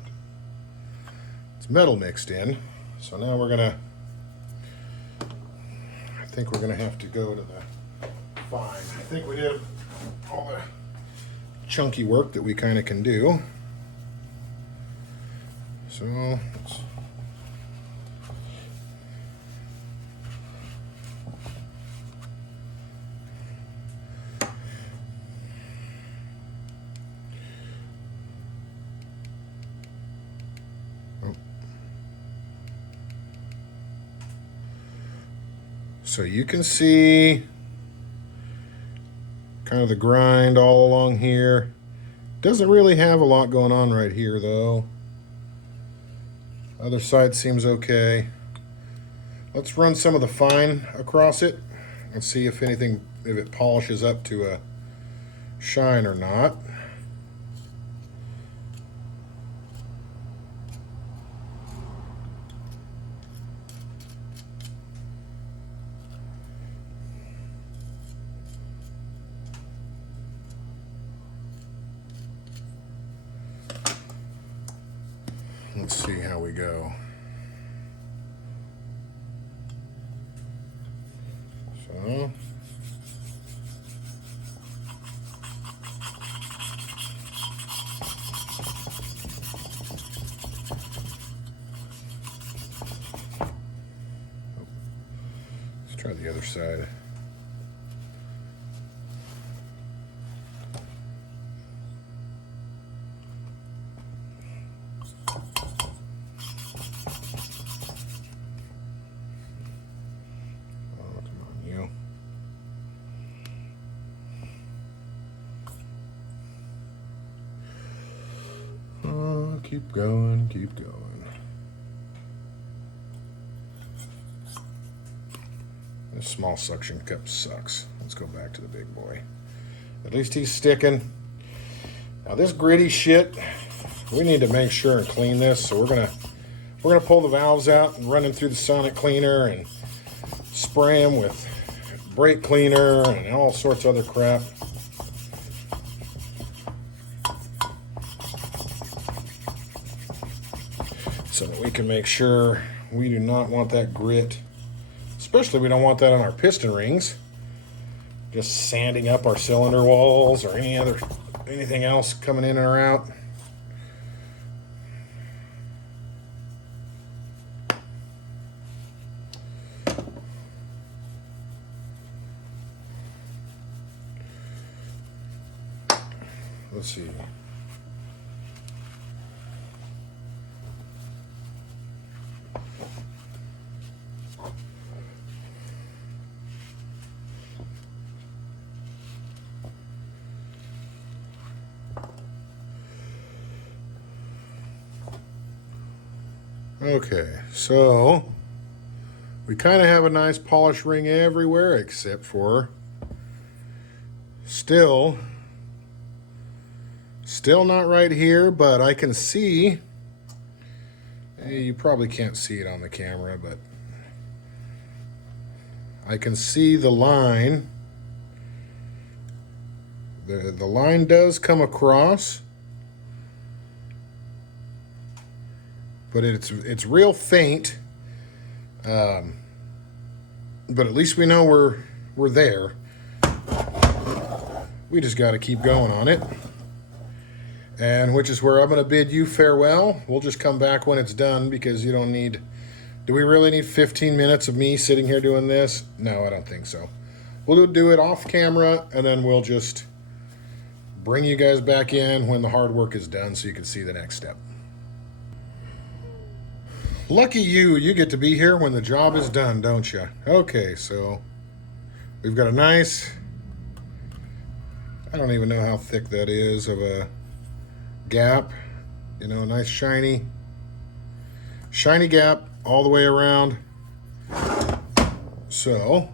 It's metal mixed in. So now I think we're gonna have to go to the fine. I think we did all the chunky work that we kind of can do. So let's so you can see kind of the grind all along here. Doesn't really have a lot going on right here though. Other side seems okay. Let's run some of the fine across it and see if it polishes up to a shine or not. Let's see how we go. So let's try the other side. Keep going, keep going. This small suction cup sucks. Let's go back to the big boy. At least he's sticking. Now this gritty shit, we need to make sure and clean this. So we're gonna pull the valves out and run them through the sonic cleaner and spray them with brake cleaner and all sorts of other crap. So that we can make sure we do not want that grit. Especially we don't want that on our piston rings. Just sanding up our cylinder walls or anything else coming in or out. Let's see. Okay, so we kind of have a nice polish ring everywhere except for still not right here, but I can see, you probably can't see it on the camera, but I can see the line. The line does come across, but it's real faint. But at least we know we're there. We just got to keep going on it. And which is where I'm going to bid you farewell. We'll just come back when it's done, because you don't need... Do we really need 15 minutes of me sitting here doing this? No, I don't think so. We'll do it off camera, and then we'll just bring you guys back in when the hard work is done so you can see the next step. Lucky you get to be here when the job is done, don't you? Okay, so we've got a nice, I don't even know how thick that is, of a gap. You know, a nice shiny gap all the way around. So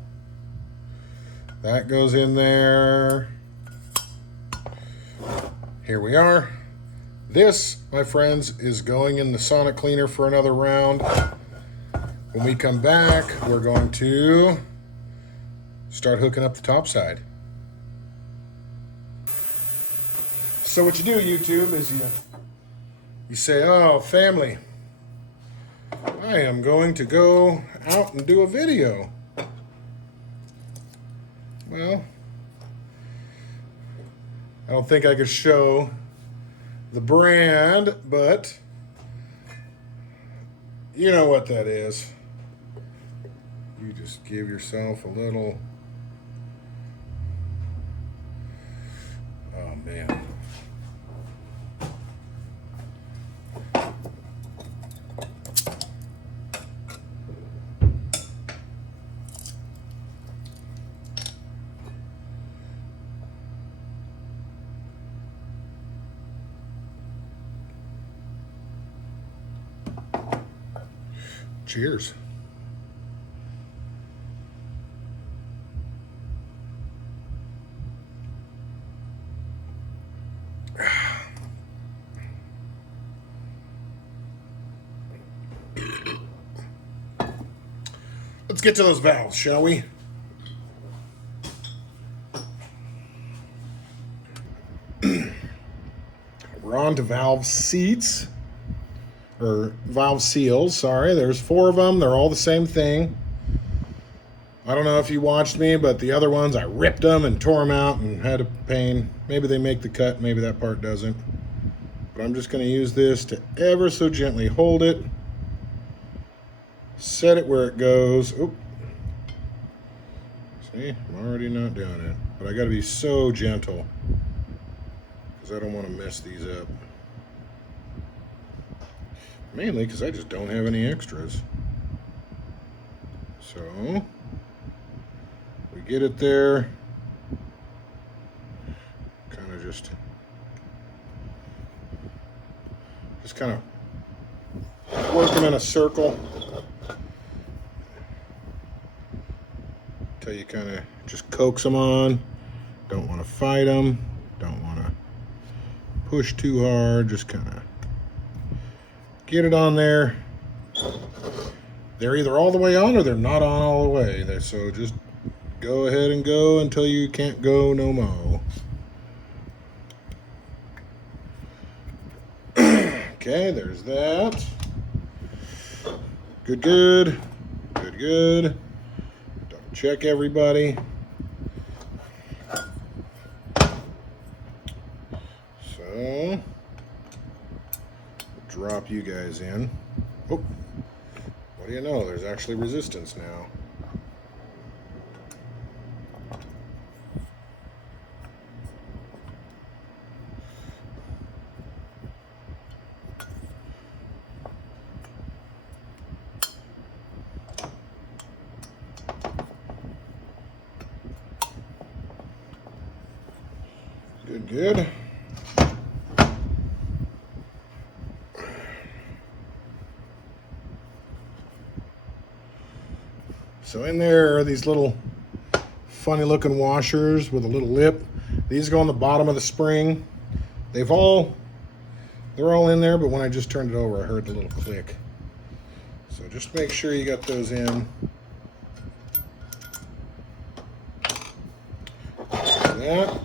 that goes in there. Here we are. This, my friends, is going in the sonic cleaner for another round. When we come back, we're going to start hooking up the top side. So what you do, YouTube, is you say, oh, family, I am going to go out and do a video. Well, I don't think I could show the brand, but you know what that is. You just give yourself a little... Oh, man. Cheers. Let's get to those valves, shall we? We're on to valve seats. Or valve seals, sorry. There's 4 of them. They're all the same thing. I don't know if you watched me, but the other ones, I ripped them and tore them out and had a pain. Maybe they make the cut, maybe that part doesn't. But I'm just going to use this to ever so gently hold it. Set it where it goes. Oop. See, I'm already not doing it. But I got to be so gentle, because I don't want to mess these up. Mainly because I just don't have any extras. So we get it there. Kind of just kind of work them in a circle until you kind of just coax them on. Don't want to fight them. Don't want to push too hard. Just kind of get it on there. They're either all the way on or they're not on all the way. So just go ahead and go until you can't go no more. Okay, there's that. Good, good. Good, good. Double check everybody. So drop you guys in. Oh, what do you know? There's actually resistance now. Good, good. So in there are these little funny looking washers with a little lip. These go on the bottom of the spring. They're all in there, but when I just turned it over, I heard the little click. So just make sure you got those in. Like that.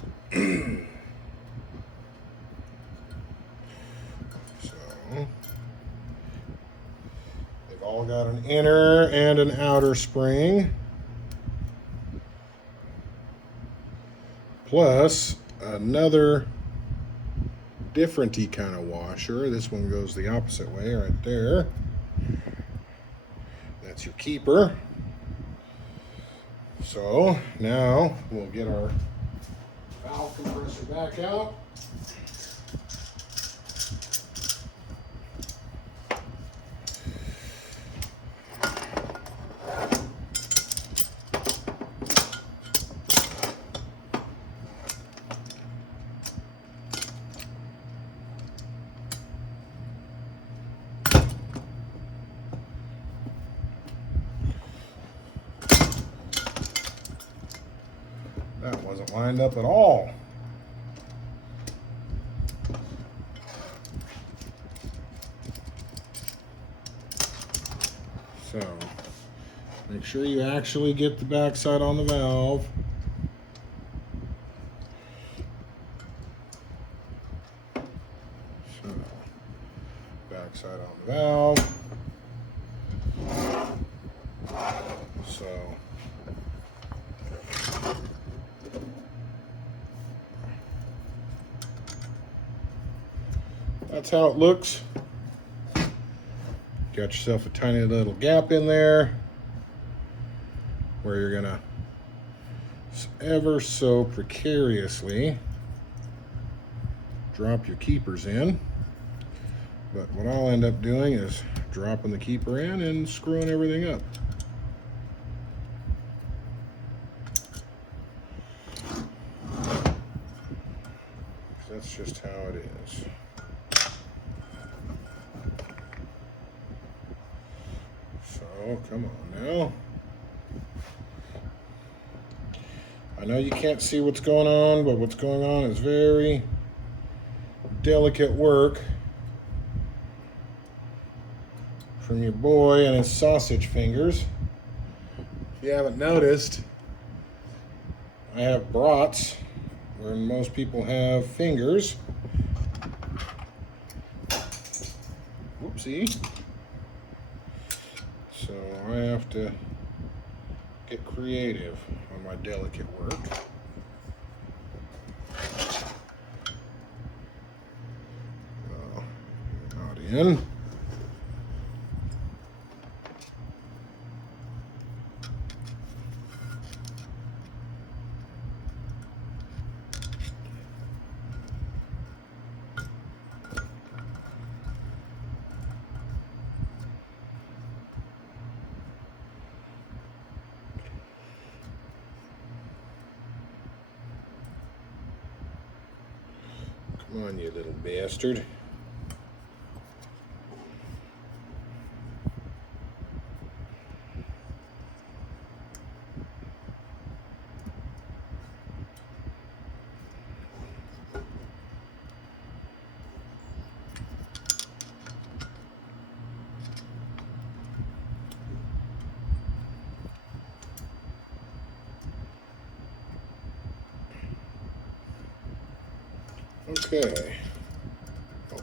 So they've all got an inner and an outer spring. Plus another different-y kind of washer. This one goes the opposite way right there. That's your keeper. So now we'll get our valve compressor back out. That wasn't lined up at all. So, make sure you actually get the backside on the valve. So, backside on the valve. So, that's how it looks. Got yourself a tiny little gap in there where you're gonna ever so precariously drop your keepers in. But what I'll end up doing is dropping the keeper in and screwing everything up. That's just how it is. So, come on now. I know you can't see what's going on, but what's going on is very delicate work from your boy and his sausage fingers. If you haven't noticed, I have brats where most people have fingers. Whoopsie. So I have to get creative on my delicate work. Not in. Come on, you little bastard. Okay. Oh.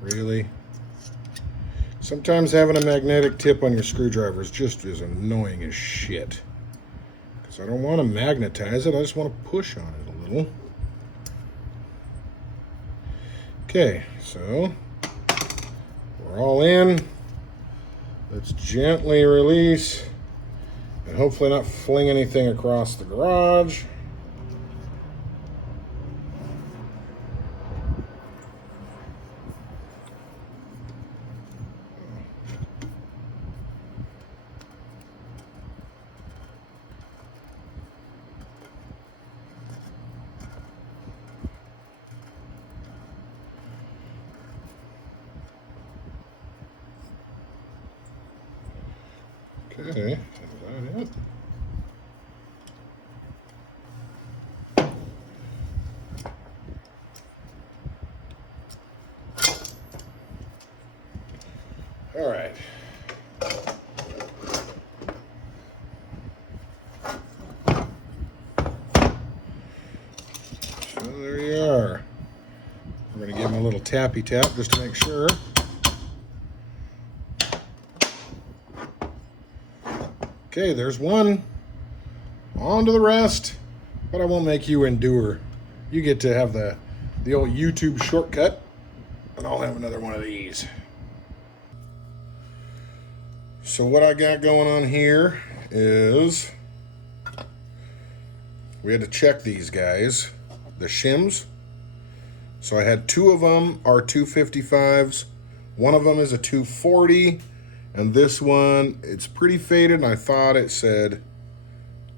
Really? Sometimes having a magnetic tip on your screwdriver is just as annoying as shit. Because I don't want to magnetize it, I just want to push on it a little. Okay, so we're all in. Let's gently release and hopefully not fling anything across the garage. Okay, is that it? All right. So there you are. We're going to give him a little tappy tap just to make sure. Okay, there's one. On to the rest. But I won't make you endure. You get to have the old YouTube shortcut, and I'll have another one of these. So what I got going on here is we had to check these guys, the shims. So I had two of them are 255s. One of them is a 240, and this one, it's pretty faded, and I thought it said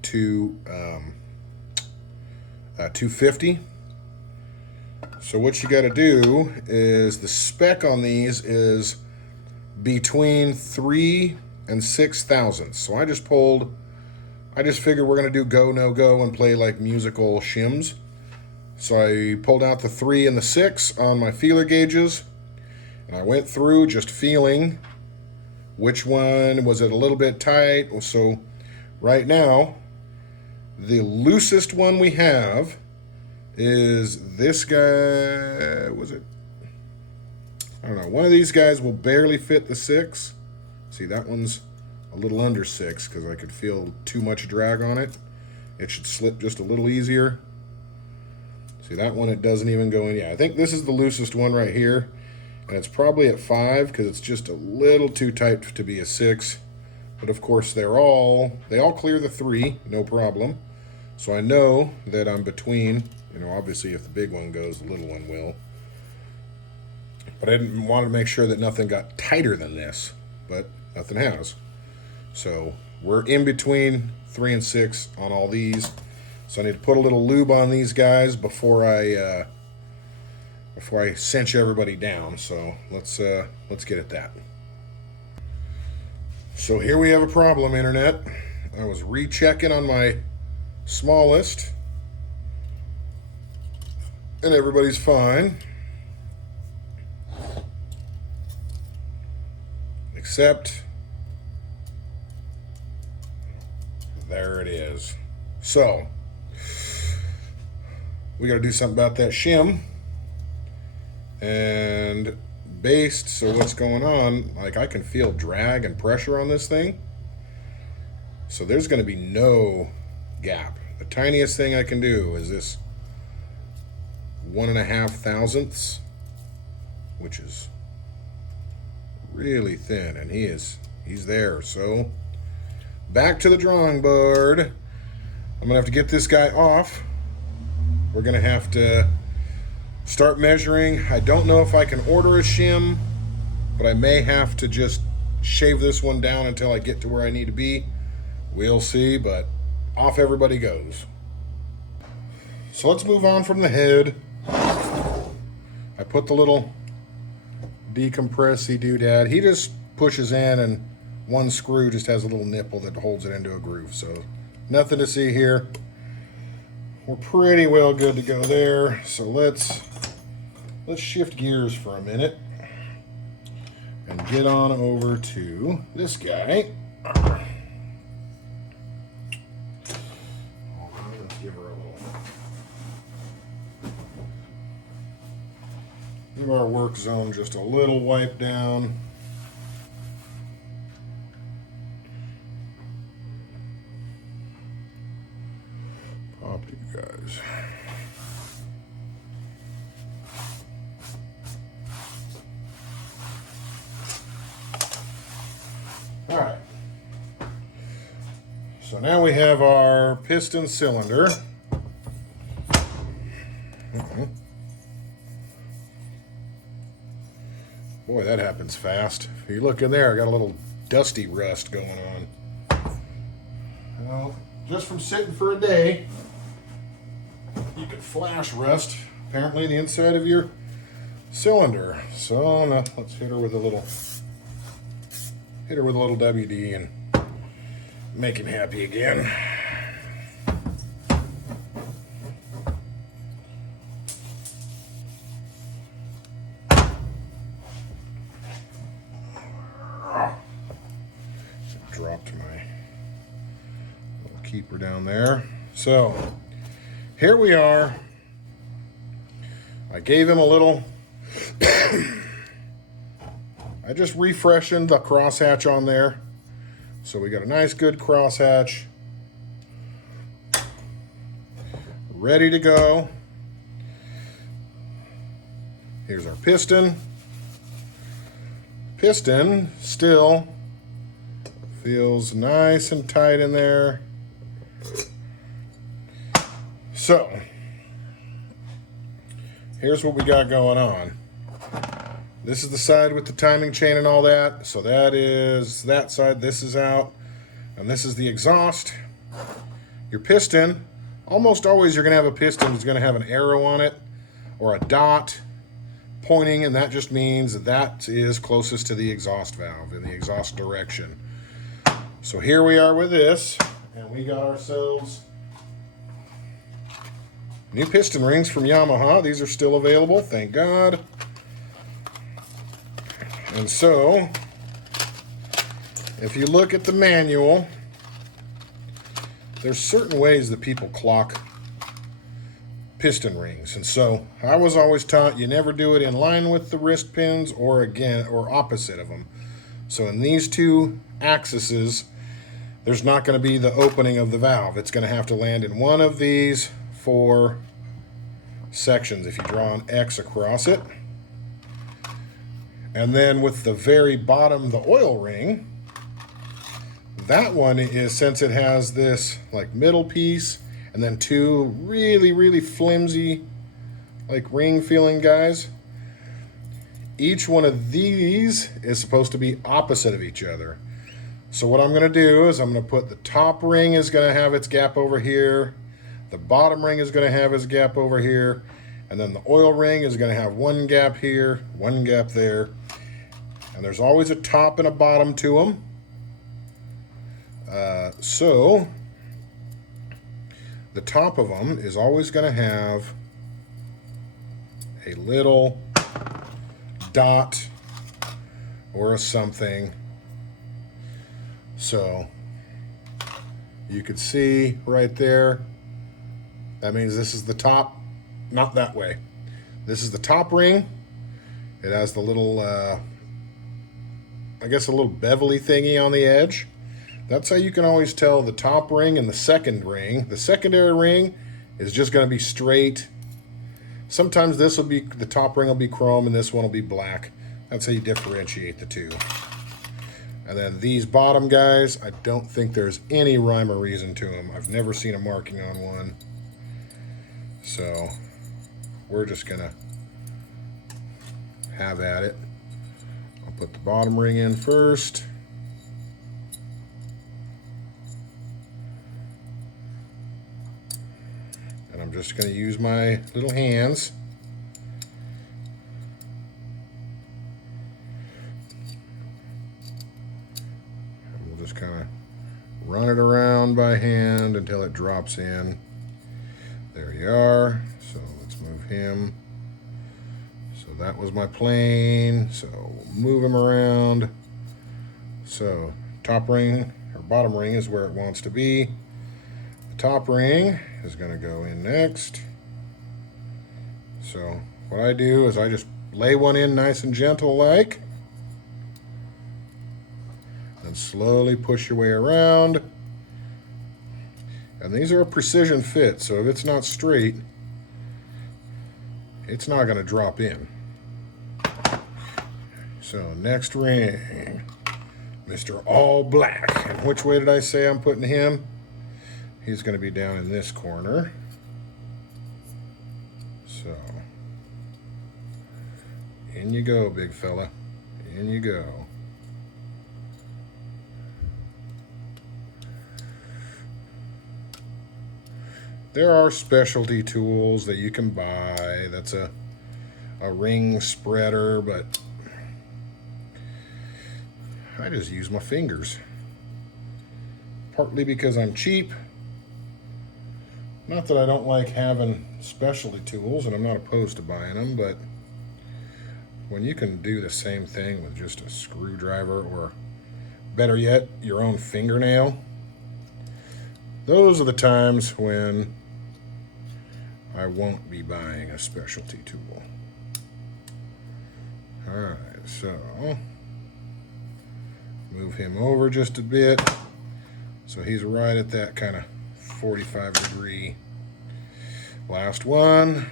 250. So what you got to do is the spec on these is between 3 and 6 thousandths. So I just figured we're going to do go, no go and play like musical shims. So I pulled out the 3 and the 6 on my feeler gauges, and I went through just feeling which one was it a little bit tight. So right now, the loosest one we have is this guy. Was it? I don't know. One of these guys will barely fit the 6. See, that one's a little under 6 because I could feel too much drag on it. It should slip just a little easier. See, that one, it doesn't even go in. Yeah, I think this is the loosest one right here. And it's probably at 5 because it's just a little too tight to be a 6. But of course, they all clear the 3, no problem. So I know that I'm between, obviously if the big one goes, the little one will. But I didn't want to make sure that nothing got tighter than this, but nothing has. So we're in between 3 and 6 on all these. So I need to put a little lube on these guys before I cinch everybody down. So let's get at that. So here we have a problem, Internet. I was rechecking on my smallest, and everybody's fine. Except, there it is. So, we got to do something about that shim. And based, so what's going on, like I can feel drag and pressure on this thing. So there's going to be no gap. The tiniest thing I can do is this 1.5 thousandths, which is really thin, and he's there. So back to the drawing board. I'm gonna have to get this guy off. We're gonna have to start measuring. I don't know if I can order a shim, but I may have to just shave this one down until I get to where I need to be. We'll see, but off everybody goes. So let's move on from the head. I put the little decompressy doodad. He just pushes in, and one screw just has a little nipple that holds it into a groove. So nothing to see here. We're pretty well good to go there. So let's shift gears for a minute and get on over to this guy. Let's give her a little. Give our work zone just a little wipe down. Pop you guys. All right. So now we have our piston cylinder. Boy, that happens fast. If you look in there, I got a little dusty rust going on. Well, just from sitting for a day, you can flash rust, apparently, the inside of your cylinder. So now let's hit her with a little WD and Make him happy again. Dropped my little keeper down there. So here we are. I gave him a little I just refreshened the crosshatch on there. So we got a nice good crosshatch ready to go. Here's our piston. Piston still feels nice and tight in there. So here's what we got going on. This is the side with the timing chain and all that. So that is that side. This is out. And this is the exhaust. Your piston, almost always you're going to have a piston that's going to have an arrow on it or a dot pointing, and that just means that is closest to the exhaust valve in the exhaust direction. So here we are with this, and we got ourselves new piston rings from Yamaha. These are still available, thank God. And so, if you look at the manual, there's certain ways that people clock piston rings. And so, I was always taught you never do it in line with the wrist pins or opposite of them. So in these two axes, there's not going to be the opening of the valve. It's going to have to land in one of these four sections if you draw an X across it. And then with the very bottom, the oil ring, that one is, since it has this like middle piece and then two really, really flimsy like ring feeling guys, each one of these is supposed to be opposite of each other. So what I'm going to do is I'm going to put the top ring is going to have its gap over here, the bottom ring is going to have its gap over here, and then the oil ring is going to have one gap here, one gap there. And there's always a top and a bottom to them. So the top of them is always going to have a little dot or a something. So you could see right there, that means this is the top, not that way. This is the top ring. It has the little, I guess a little bevelly thingy on the edge. That's how you can always tell the top ring and the second ring. The secondary ring is just going to be straight. Sometimes this will be, the top ring will be chrome and this one will be black. That's how you differentiate the two. And then these bottom guys, I don't think there's any rhyme or reason to them. I've never seen a marking on one. So we're just going to have at it. I'll put the bottom ring in first. And I'm just going to use my little hands. And we'll just kind of run it around by hand until it drops in. There you are. So let's move him. So that was my plane. So we'll move him around. So top ring or bottom ring is where it wants to be. The top ring is going to go in next. So what I do is I just lay one in nice and gentle like, and slowly push your way around. And these are a precision fit, so if it's not straight, it's not going to drop in. So next ring, Mr. All Black. And which way did I say I'm putting him? He's going to be down in this corner. So, in you go, big fella. In you go. There are specialty tools that you can buy. That's a ring spreader, but I just use my fingers. partly because I'm cheap. Not that I don't like having specialty tools, and I'm not opposed to buying them, but when you can do the same thing with just a screwdriver, or better yet, your own fingernail, those are the times when I won't be buying a specialty tool. Alright, so move him over just a bit so he's right at that kind of 45-degree. Last one.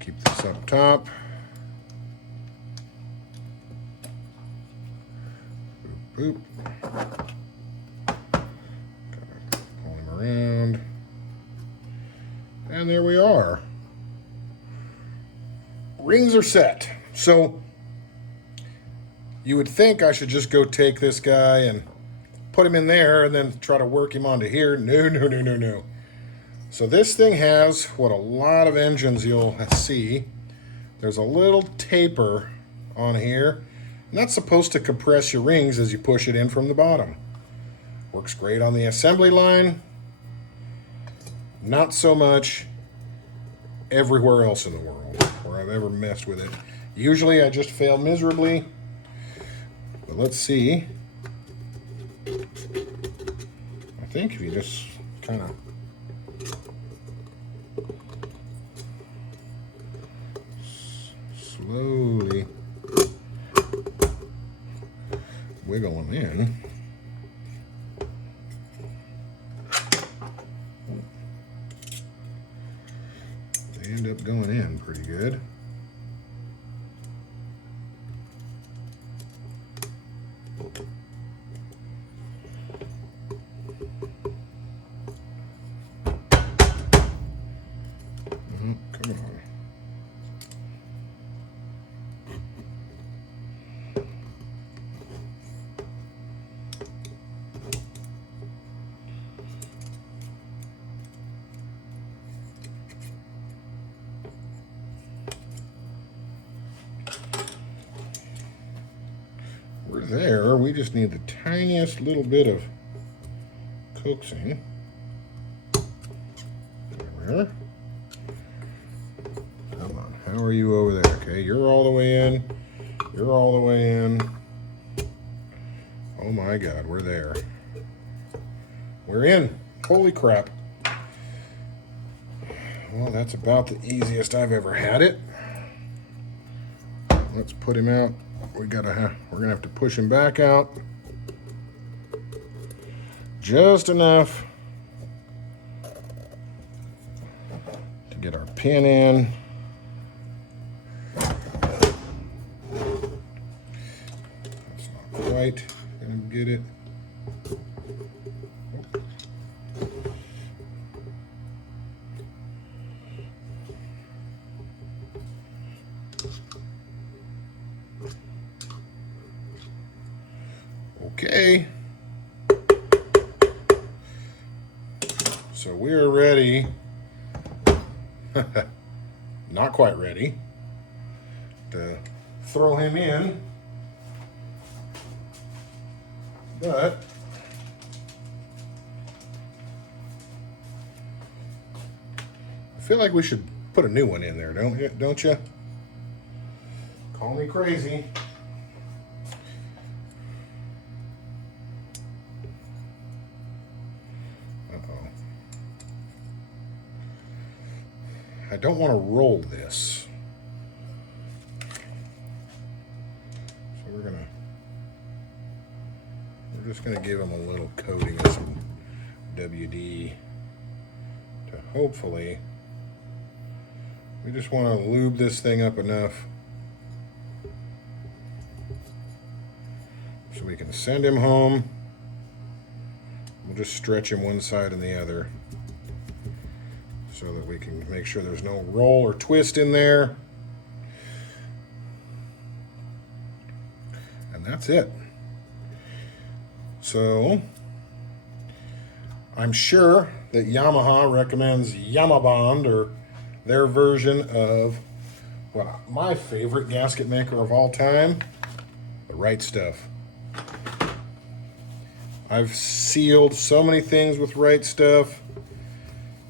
Keep this up top. Boop, boop. Pull him around. And there we are. Rings are set. So you would think I should just go take this guy and put him in there and then try to work him onto here. No, no, no, no, no. So this thing has what a lot of engines you'll see. There's a little taper on here, and that's supposed to compress your rings as you push it in from the bottom. Works great on the assembly line. Not so much everywhere else in the world where I've ever messed with it. Usually I just fail miserably. But let's see. I think if you just kind of slowly wiggle them in. They end up going in pretty good. Come on. We're there. We just need the tiniest little bit of coaxing. There. Come on. How are you over there? Okay, you're all the way in. You're all the way in. Oh my God, we're there. We're in. Holy crap. Well, that's about the easiest I've ever had it. Let's put him out. We're gonna have to push him back out just enough to get our pin in. That's not quite gonna get it. Okay, so we're ready, not quite ready, to throw him in, but I feel like we should put a new one in there, don't you? Call me crazy. I don't want to roll this. So we're just gonna give them a little coating of some WD to hopefully, we just want to lube this thing up enough so we can send him home. We'll just stretch him one side and the other, so that we can make sure there's no roll or twist in there. And that's it. So I'm sure that Yamaha recommends Yamabond, or their version of my favorite gasket maker of all time, the Right Stuff. I've sealed so many things with Right Stuff,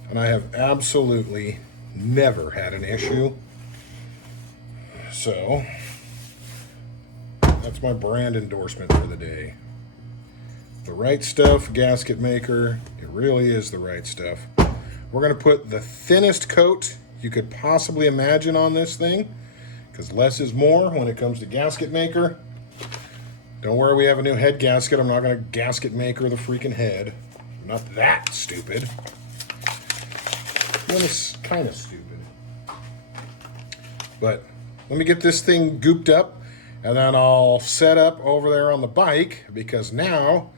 and I have absolutely never had an issue. So, that's my brand endorsement for the day. The Right Stuff gasket maker. It really is the right stuff. We're going to put the thinnest coat you could possibly imagine on this thing, because less is more when it comes to gasket maker. Don't worry, we have a new head gasket. I'm not going to gasket maker the freaking head. I'm not that stupid. Well, it's kind of stupid. But let me get this thing gooped up, and then I'll set up over there on the bike, because now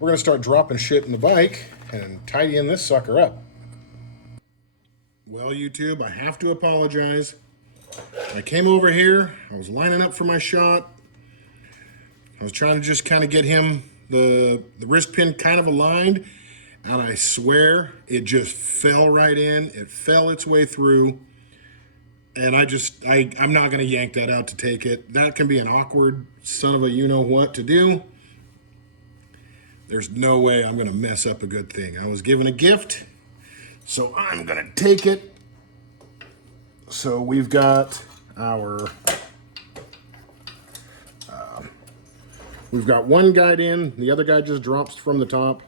we're going to start dropping shit in the bike and tidying this sucker up. Well, YouTube, I have to apologize. I came over here, I was lining up for my shot. I was trying to just kind of get him, the wrist pin kind of aligned, and I swear it just fell right in. It fell its way through, and I'm not going to yank that out to take it. That can be an awkward son of a you-know-what to do. There's no way I'm going to mess up a good thing. I was given a gift, so I'm going to take it. So we've got our... We've got one guide in, the other guide just drops from the top.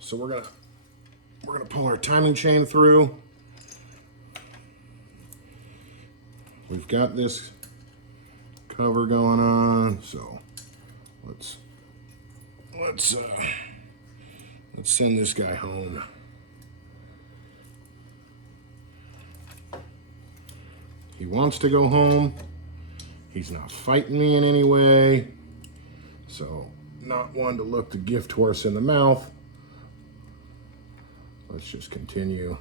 So we're gonna pull our timing chain through. We've got this cover going on, so let's send this guy home. He wants to go home. He's not fighting me in any way. So, not one to look the gift horse in the mouth. Let's just continue.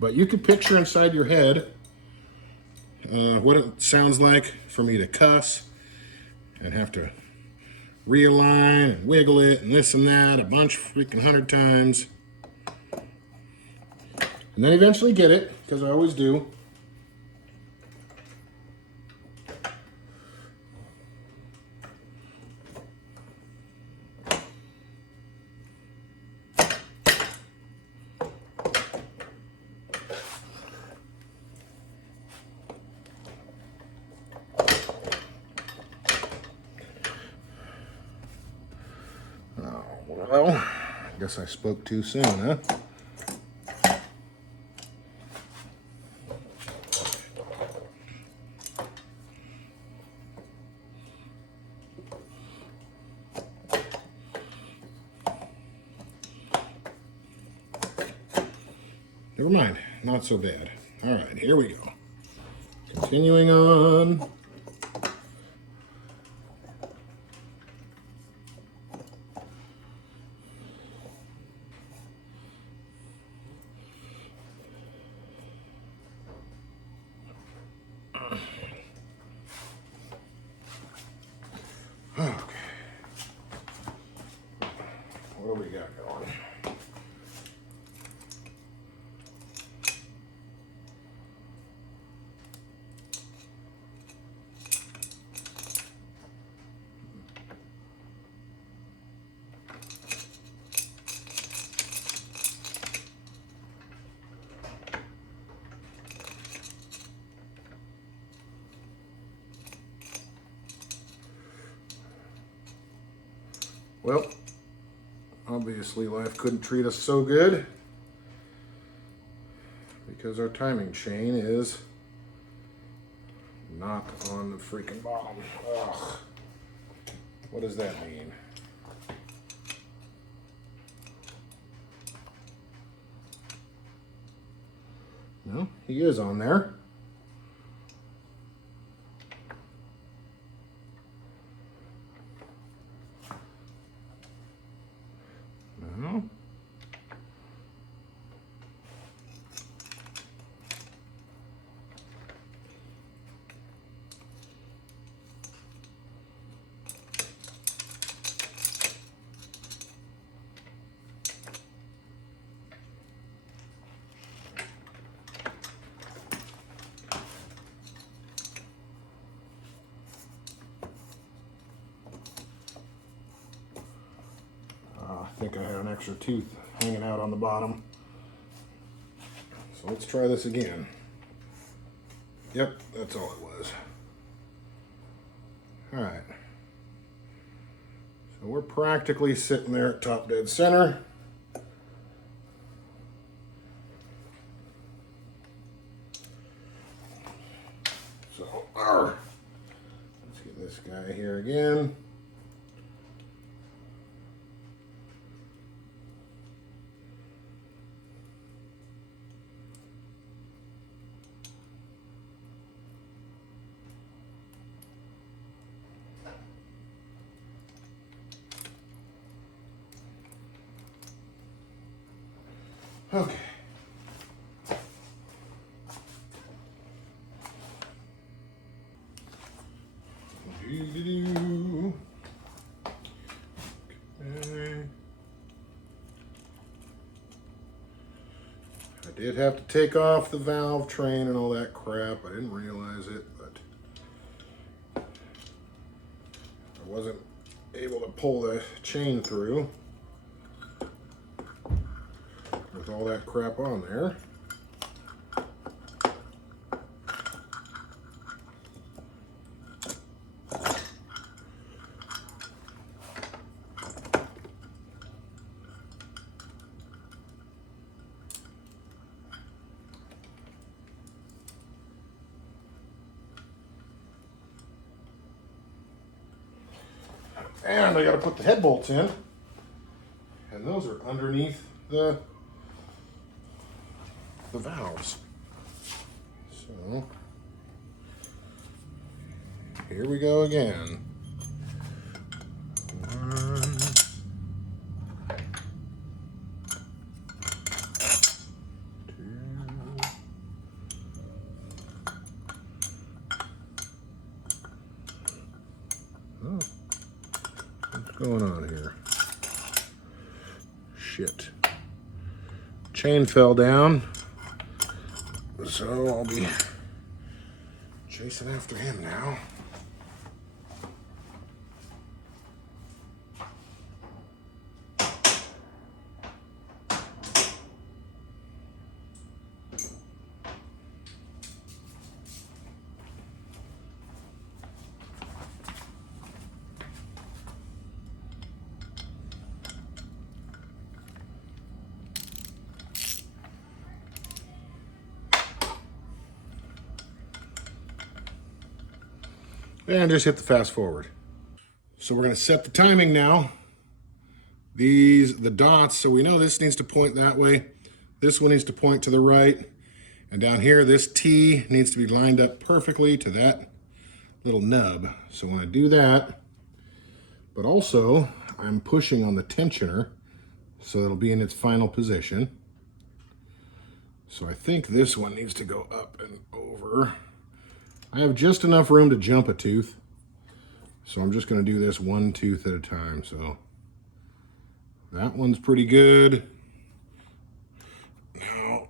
But you could picture inside your head what it sounds like for me to cuss and have to realign and wiggle it and this and that a bunch of freaking 100 times. And then eventually get it, because I always do. Well, I guess I spoke too soon, huh? Never mind, not so bad. All right, here we go. Continuing on. Okay. What do we got going? Well, obviously life couldn't treat us so good because our timing chain is not on the freaking bottom. Ugh. What does that mean? No, he is on there. No. think I had an extra tooth hanging out on the bottom. So let's try this again. Yep, that's all it was. All right. So we're practically sitting there at top dead center. So, let's get this guy here again. Okay. Okay. I did have to take off the valve train and all that crap. I didn't realize it, but I wasn't able to pull the chain through with all that crap on there. And I got to put the head bolts in, and those are underneath the valves. So here we go again. One, two. Oh, what's going on here? Shit. Chain fell down. So I'll be chasing after him now. And just hit the fast forward. So we're going to set the timing now. The dots, so we know this needs to point that way. This one needs to point to the right. And down here, this T needs to be lined up perfectly to that little nub. So when I do that, but also I'm pushing on the tensioner so it'll be in its final position. So I think this one needs to go up and over. I have just enough room to jump a tooth, so I'm just going to do this one tooth at a time. So that one's pretty good. Now,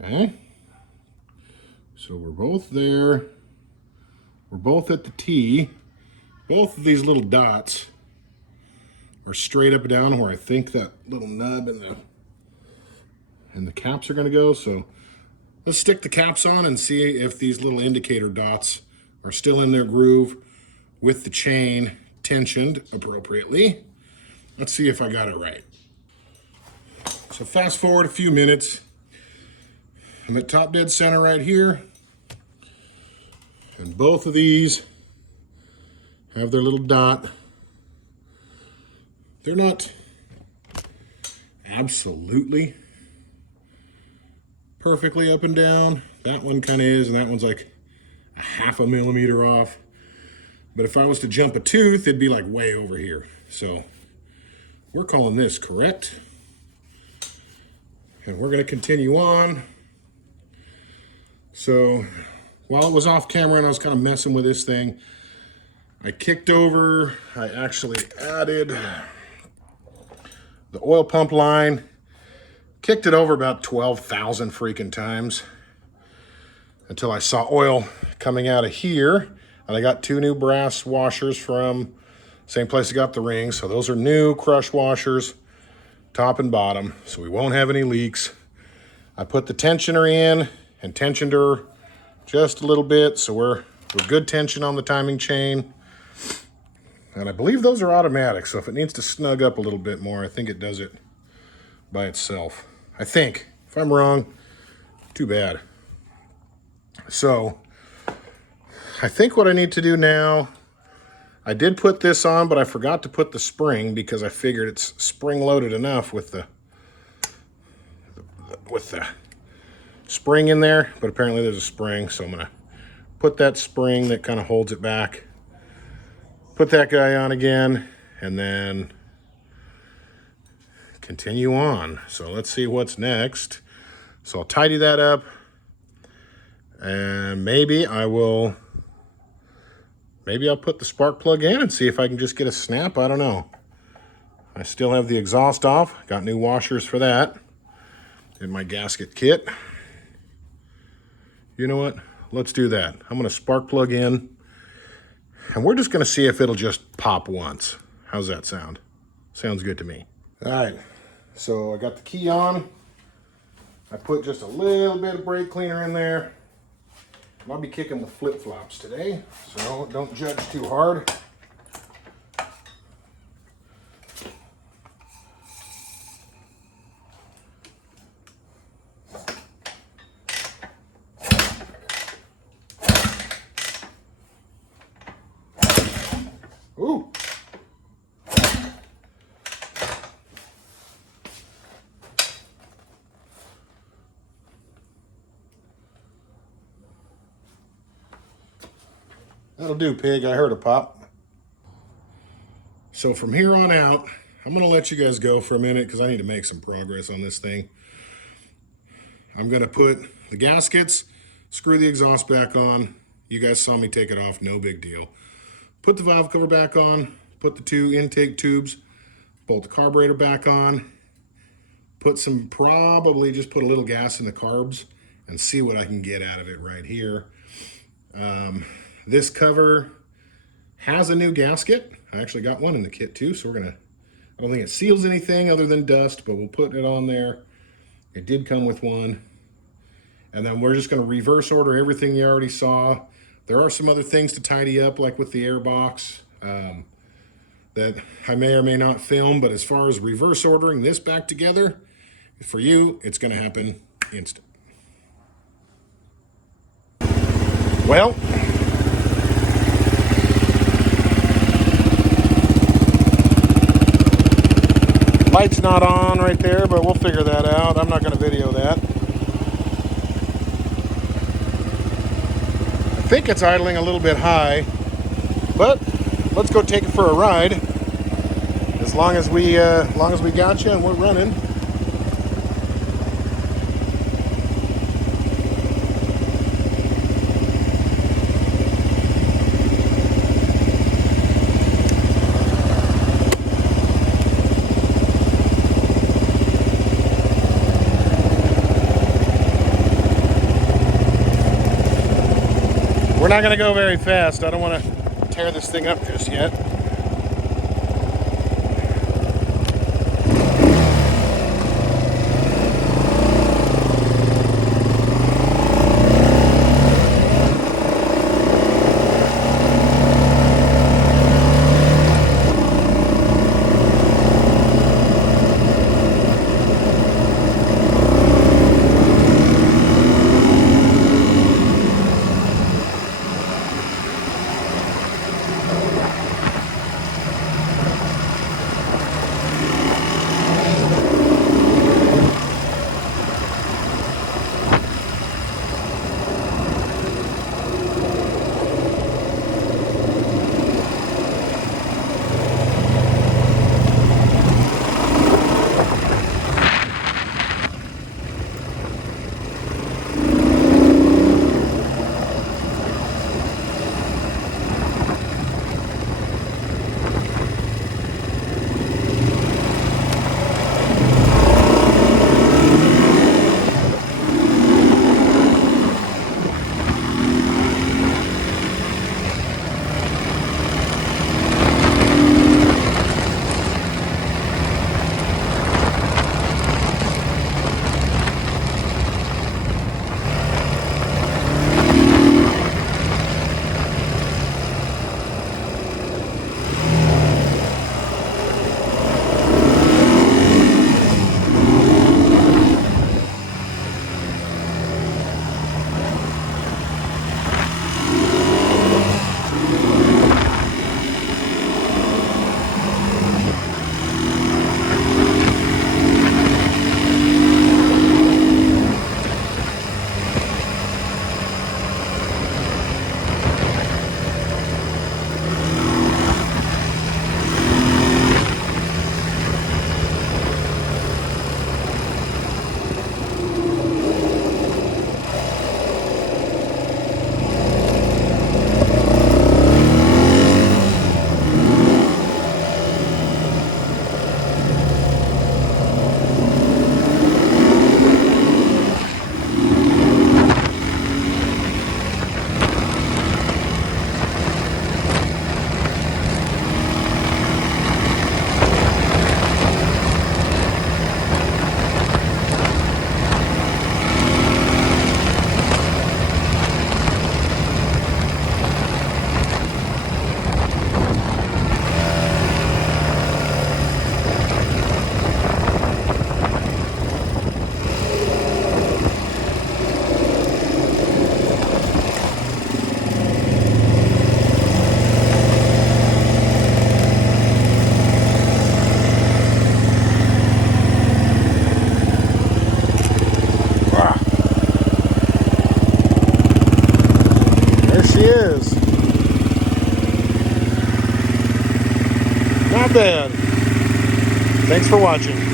okay. So we're both there. We're both at the T. Both of these little dots are straight up and down where I think that little nub and the caps are going to go. So let's stick the caps on and see if these little indicator dots are still in their groove with the chain tensioned appropriately. Let's see if I got it right. So fast forward a few minutes. I'm at top dead center right here. And both of these have their little dot. They're not absolutely perfectly up and down. That one kind of is, and that one's like a 0.5 millimeter off. But if I was to jump a tooth, it'd be like way over here. So we're calling this correct. And we're going to continue on. So while it was off camera and I was kind of messing with this thing, I kicked over, I actually added the oil pump line, kicked it over about 12,000 freaking times until I saw oil coming out of here. And I got 2 new brass washers from same place I got the rings. So those are new crush washers, top and bottom, so we won't have any leaks. I put the tensioner in and tensioned her just a little bit, so we're good tension on the timing chain. And I believe those are automatic, so if it needs to snug up a little bit more, I think it does it by itself. I think. If I'm wrong, too bad. So I think what I need to do now, I did put this on, but I forgot to put the spring because I figured it's spring loaded enough with the spring in there, but apparently there's a spring, so I'm gonna put that spring that kind of holds it back, put that guy on again, and then continue on. So let's see what's next. So I'll tidy that up, and maybe I'll put the spark plug in and see if I can just get a snap. I don't know. I still have the exhaust off. Got new washers for that in my gasket kit. You know what? Let's do that. I'm gonna spark plug in, and we're just gonna see if it'll just pop once. How's that sound? Sounds good to me. All right, so I got the key on. I put just a little bit of brake cleaner in there. I'll be kicking the flip-flops today, so don't judge too hard. Ooh. That'll do, pig. I heard a pop. So from here on out, I'm gonna let you guys go for a minute because I need to make some progress on this thing. I'm gonna put the gaskets, screw the exhaust back on. You guys saw me take it off, no big deal. Put the valve cover back on, put the 2 intake tubes, bolt the carburetor back on, probably just put a little gas in the carbs and see what I can get out of it right here. This cover has a new gasket. I actually got one in the kit too, so I don't think it seals anything other than dust, but we'll put it on there. It did come with one. And then we're just gonna reverse order everything you already saw. There are some other things to tidy up, like with the air box, that I may or may not film, but as far as reverse ordering this back together, for you, it's gonna happen instant. Well, light's not on right there, but we'll figure that out. I'm not gonna video that. I think it's idling a little bit high, but let's go take it for a ride. As long as we got you and we're running. We're not gonna go very fast. I don't want to tear this thing up just yet. then, thanks for watching.